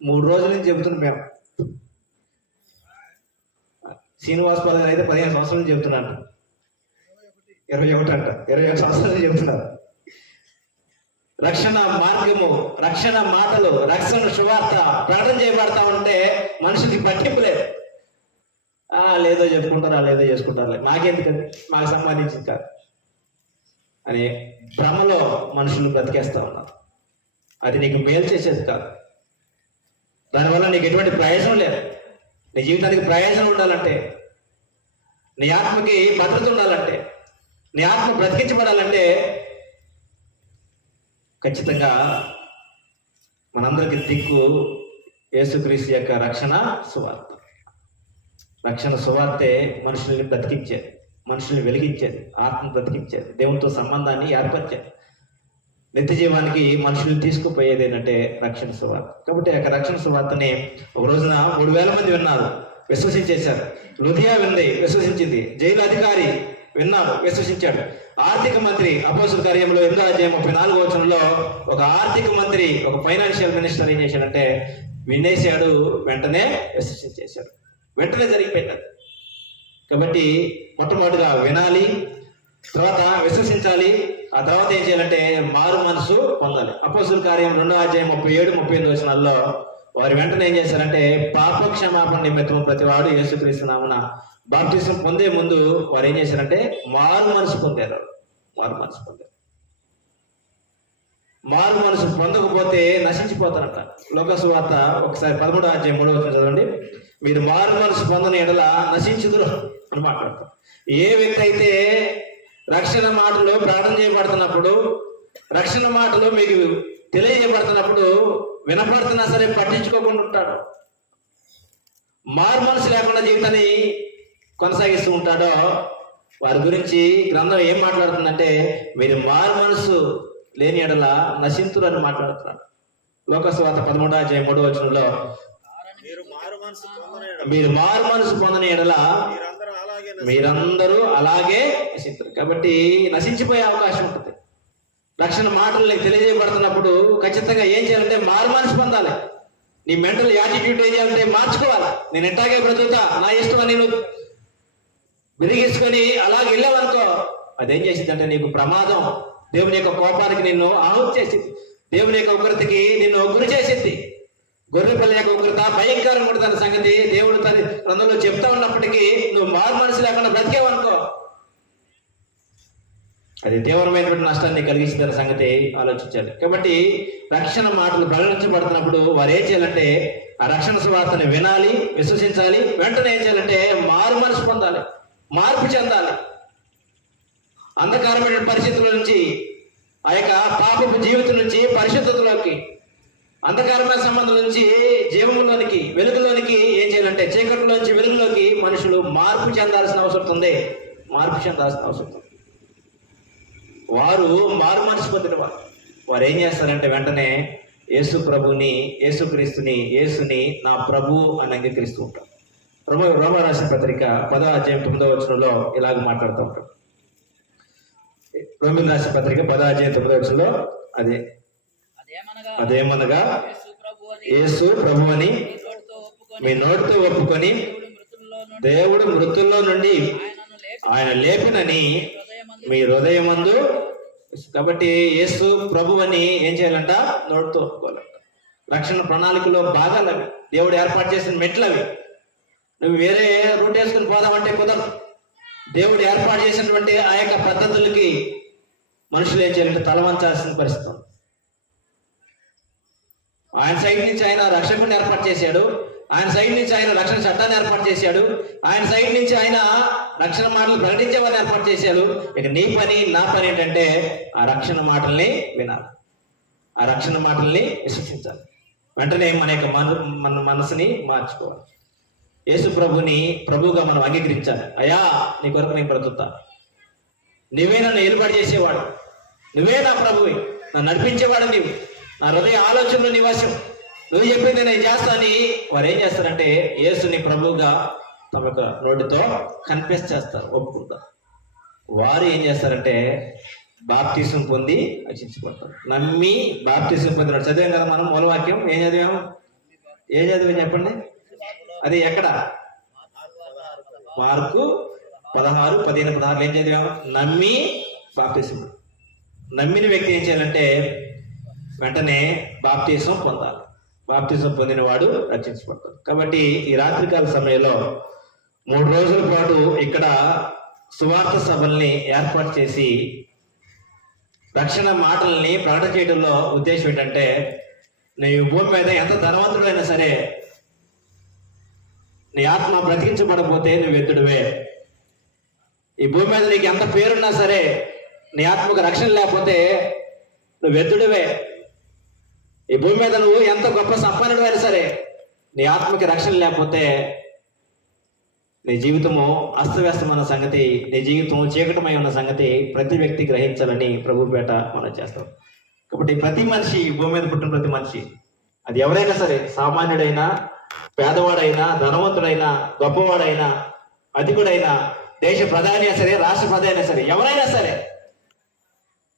3 రోజుల నుంచి చెబుతున్నాం మేము. శ్రీనివాస్ పాల్ గారు అయితే 15 సంవత్సరాల నుంచి చెబుతున్నాడు. 21 సంవత్సరాల నుంచి చెబుతున్నారు. రక్షణ మార్గము, రక్షణ మాటలు, రక్షణ సువార్త ప్రకటన చేయబడతా ఉంటే మనిషికి పట్టింపు లేదు. లేదో చెప్పుకుంటారా, లేదో చేసుకుంటారా, మాకెందుకది, మాకు సంబంధించింది కాదు అని భ్రమలో మనుషులు బ్రతికేస్తా ఉన్నారు. అది నీకు మేలు చేసేది కాదు. దానివల్ల నీకు ఎటువంటి ప్రయోజనం లేదు. నీ జీవితానికి ప్రయోజనం ఉండాలంటే, నీ ఆత్మకి భద్రత ఉండాలంటే, నీ ఆత్మ బ్రతికించబడాలంటే ఖచ్చితంగా మనందరికి దిక్కు యేసుక్రీస్తు యొక్క రక్షణ సువార్త. రక్షణ సువార్తే మనుషుల్ని బ్రతికించేది, మనుషుల్ని వెలిగించేది, ఆత్మ బ్రతికించేది, దేవునితో సంబంధాన్ని ఏర్పరిచేది. నిత్య జీవానికి మనుషులు తీసుకుపోయేది ఏంటంటే రక్షణ సువార్త. కాబట్టి ఆ రక్షణ సువార్తని ఒక రోజున 3,000 మంది విన్నారు, విశ్వసించేశారు. లుధియా వింది, విశ్వసించింది. జైలు అధికారి విన్నాడు, విశ్వసించాడు. ఆర్థిక మంత్రి అపోస్తుల కార్యంలో 8:34 ఒక ఆర్థిక మంత్రి, ఒక ఫైనాన్షియల్ మినిస్టర్ ఏం చేశాడంటే వినేశాడు, వెంటనే విశ్వసించేశాడు, వెంటనే జరిగిపోయింది. కాబట్టి మొట్టమొదటిగా వినాలి, తర్వాత విశ్వసించాలి, ఆ తర్వాత ఏం చేయాలంటే మారు మనసు పొందాలి. అపోస్తుల కార్యం 2:37-38 వారు వెంటనే ఏం చేశారంటే పాప క్షమాపణ నిమిత్తం ప్రతివాడు యేసుక్రీస్తు నామమున బాప్తిసం పొందే ముందు వారు ఏం చేశారంటే మారు మనసు పొందారు. మారు మనసు పొందకపోతే నశించిపోతారంట. లోకాసు వార్త ఒకసారి 13:3 చదవండి. మీరు మారు మనసు పొందని ఎడల నశించుదురు అని మాట్లాడతారు. ఏ వ్యక్తి అయితే రక్షణ మాటలు ప్రార్థన చేయబడుతున్నప్పుడు, రక్షణ మాటలు మీకు తెలియజేయబడుతున్నప్పుడు వినపడుతున్నా సరే పట్టించుకోకుండా ఉంటాడు, మారు మనసు లేకుండా జీవితాన్ని కొనసాగిస్తూ ఉంటాడో వారి గురించి గ్రంథం ఏం మాట్లాడుతుందంటే మీరు మారు మనసు లేని ఎడల నశింతురు అని మాట్లాడుతున్నాడు. లోకాసు వార్త 13:3 మీరు మారు మనసు పొందని ఎడల మీరందరూ అలాగే నశింతురు. కాబట్టి నశించిపోయే అవకాశం ఉంటుంది. రక్షణ మాటలు నీకు తెలియజేయబడుతున్నప్పుడు ఖచ్చితంగా ఏం చేయాలంటే మారు మనసు పొందాలి. నీ మెంటల్ యాటిట్యూడ్ ఏం చేయాలంటే మార్చుకోవాలి. నేను ఎట్టాగే బ్రతుకుతా, నా ఇష్టం అని నువ్వు విరిగించుకొని అలాగే వెళ్ళావనుకో, అదేం చేసిందంటే నీకు ప్రమాదం. దేవుని యొక్క కోపానికి నిన్ను ఆహుతి చేసింది, దేవుని యొక్క ఉగ్రతకి నిన్ను గురి చేసింది. గొర్రెపల్లి యొక్క ఉగ్రత భయంకరంగా ఉంటుంది సంగతి దేవుడు తన గ్రంథంలో చెప్తా ఉన్నప్పటికీ నువ్వు మారు మనసు లేకుండా బ్రతికేవనుకో, అది తీవ్రమైనటువంటి నష్టాన్ని కలిగించిన సంగతి ఆలోచించాలి. కాబట్టి రక్షణ మాటలు ప్రకటించబడుతున్నప్పుడు వారు ఏం చేయాలంటే ఆ రక్షణ సువార్తని వినాలి, విశ్వసించాలి, వెంటనే ఏం చేయాలంటే మారు మనసు పొందాలి, మార్పు చెందాలి. అంధకారమైన పరిస్థితుల నుంచి, ఆ యొక్క పాపపు జీవితం నుంచి పరిశుద్ధతలోకి, అంధకారమైన సంబంధం నుంచి జీవంలోనికి, వెలుగులోనికి ఏం చేయాలంటే చీకటిలోంచి వెలుగులోకి మనుషులు మార్పు చెందాల్సిన అవసరం ఉంది. వారు మారు మనసు పొందిన వారు ఏం చేస్తారంటే వెంటనే యేసు ప్రభుని, యేసుక్రీస్తుని, యేసుని నా ప్రభు అని అంగీకరిస్తూ ఉంటారు. రోమా రాసిన పత్రిక 10:9 ఇలాగ మాట్లాడుతూ ఉంటారు. రోమిల రాసిన పత్రిక 10:9 అదేమనగా యేసు ప్రభు అని మీ నోటితో ఒప్పుకొని దేవుడు మృతుల్లో నుండి ఆయన లేపినని మీ హృదయమందు. కాబట్టి యేసు ప్రభు అని ఏం చేయాలంట? నోటితో ఒప్పుకోవాలంట. రక్షణ ప్రణాళికలో భాగాలు అవి, దేవుడు ఏర్పాటు చేసిన మెట్లు అవి. నువ్వు వేరే రూట్ వేసుకుని పోదామంటే కుదరదు. దేవుడు ఏర్పాటు చేసినటువంటి ఆ యొక్క పద్ధతులకి మనుషులు ఏం చేయాలంటే తలవంచాల్సిన పరిస్థితి. ఆయన సైడ్ నుంచి ఆయన రక్షకుడిని ఏర్పాటు చేశాడు, ఆయన సైడ్ నుంచి ఆయన రక్షణ చట్టాన్ని ఏర్పాటు చేశాడు, ఆయన సైడ్ నుంచి ఆయన రక్షణ మాటలు ప్రకటించే వారిని ఏర్పాటు చేశాడు. ఇక నీ పని, నా పని ఏంటంటే ఆ రక్షణ మాటల్ని వినాలి, ఆ రక్షణ మాటల్ని విశ్వసించాలి. వెంటనే మన యొక్క మన మనసుని మార్చుకోవాలి. యేసు ప్రభుని ప్రభువుగా మనం అంగీకరించాలి. అయ్యా నీ కొరకు నేను బ్రతుకుతా, నువ్వే నన్ను ఏర్పాటు చేసేవాడు, నువ్వే నా ప్రభువి, నన్ను నడిపించేవాడు, నీవు నా హృదయ ఆలోచనలు నివాసం, నువ్వు చెప్పింది నేను చేస్తానని వారు ఏం చేస్తారంటే యేసుని ప్రభువుగా తమ యొక్క నోటితో కన్ఫెస్ చేస్తారు, ఒప్పుకుంటారు. వారు ఏం చేస్తారంటే బాప్తిసం పొంది రక్షించబడతారు. నమ్మి బాప్తిసం పొందినాడు. చదివాం కదా మనం మూలవాక్యం. ఏం చదివాము చెప్పండి. అది ఎక్కడ? మార్కు 16:15-16 ఏం చదివాము? నమ్మి బాప్తిసం. నమ్మిన వ్యక్తి ఏం చేయాలంటే వెంటనే బాప్తిసం పొందాలి. బాప్తిసం పొందిన వాడు రక్షించబడతాడు. కాబట్టి ఈ రాత్రికాల సమయంలో 3 రోజుల పాటు ఇక్కడ సువార్త సభల్ని ఏర్పాటు చేసి రక్షణ మాటల్ని ప్రకటన చేయడంలో ఉద్దేశం ఏంటంటే నీ భూమి మీద ఎంత ధనవంతుడు అయినా సరే నీ ఆత్మ బ్రతికించబడపోతే నువ్వు ఎత్తుడువే. ఈ భూమి మీద నీకు ఎంత పేరున్నా సరే నీ ఆత్మకు రక్షణ లేకపోతే నువ్వు ఎత్తుడువే. ఈ భూమి మీద నువ్వు ఎంత గొప్ప సంపన్నుడు అయినా సరే నీ ఆత్మకి రక్షణ లేకపోతే నీ జీవితము అస్తవ్యస్తమైన సంగతి, నీ జీవితం చీకటమై ఉన్న సంగతి ప్రతి వ్యక్తి గ్రహించాలని ప్రభు పేట మనం చేస్తాం. కాబట్టి ప్రతి మనిషి, భూమి మీద పుట్టిన ప్రతి మనిషి, అది ఎవరైనా సరే, సామాన్యుడైనా, పేదవాడైనా, ధనవంతుడైనా, గొప్పవాడైనా, అధికుడైనా, దేశ ప్రధాని అయినా సరే, రాష్ట్ర ప్రధాని అయినా సరే, ఎవరైనా సరే,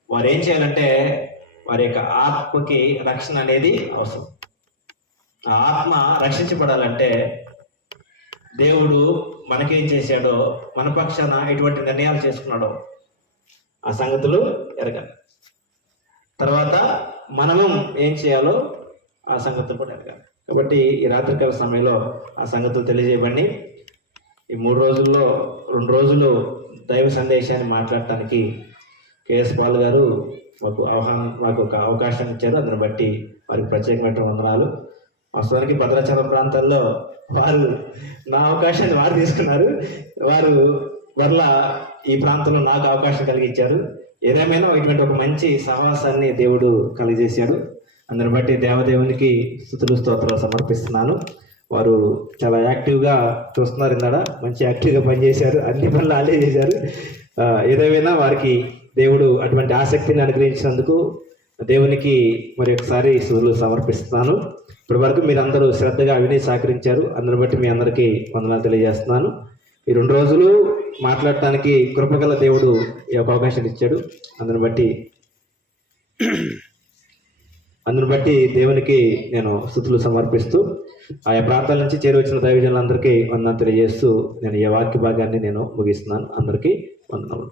వారు ఏం చేయాలంటే వారి యొక్క ఆత్మకి రక్షణ అనేది అవసరం. ఆ ఆత్మ రక్షించబడాలంటే దేవుడు మనకేం చేశాడో, మన పక్షాన ఎటువంటి నిర్ణయాలు చేసుకున్నాడో ఆ సంగతులు ఎరగాలి. తర్వాత మనము ఏం చేయాలో ఆ సంగతులు కూడా ఎరగాలి. కాబట్టి ఈ రాత్రికాల సమయంలో ఆ సంగతులు తెలియజేయబడి ఈ 3 రోజుల్లో 2 రోజులు దైవ సందేశాన్ని మాట్లాడటానికి కేఎస్ పాల్ గారు మాకు ఒక అవకాశం ఇచ్చారు. అందుని బట్టి వారికి ప్రత్యేకమైన వందనాలు. వాస్తవానికి భద్రాచలం ప్రాంతాల్లో వారు నా అవకాశాన్ని వారు తీసుకున్నారు. వారు మరలా ఈ ప్రాంతంలో నాకు అవకాశం కలిగించారు. ఏదేమైనా ఇటువంటి ఒక మంచి సహవాసాన్ని దేవుడు కలిగజేశాడు. అందుని బట్టి దేవదేవునికి స్తుతులు స్తోత్రాలు సమర్పిస్తున్నాను. వారు చాలా యాక్టివ్గా చూస్తున్నారు, ఇందాడ మంచి యాక్టివ్గా పనిచేశారు, అన్ని పనులు వాళ్ళే చేశారు. ఏదేమైనా వారికి దేవుడు అటువంటి ఆసక్తిని అనుగ్రహించినందుకు దేవునికి మరి ఒకసారి స్తుతులు సమర్పిస్తున్నాను. ఇప్పటి వరకు మీరందరూ శ్రద్ధగా విని సహకరించారు. అందుని బట్టి మీ అందరికీ వందనాలు తెలియజేస్తున్నాను. ఈ 2 రోజులు మాట్లాడటానికి కృపగల దేవుడు ఈ అవకాశం ఇచ్చాడు. అందుని బట్టి దేవునికి నేను స్తుతులు సమర్పిస్తూ ఆయా ప్రాంతాల నుంచి చేరి వచ్చిన దైవజనులందరికీ వందనాలు తెలియజేస్తూ నేను ఈ వాక్య భాగాన్ని నేను ముగిస్తున్నాను. అందరికీ వందనాలు.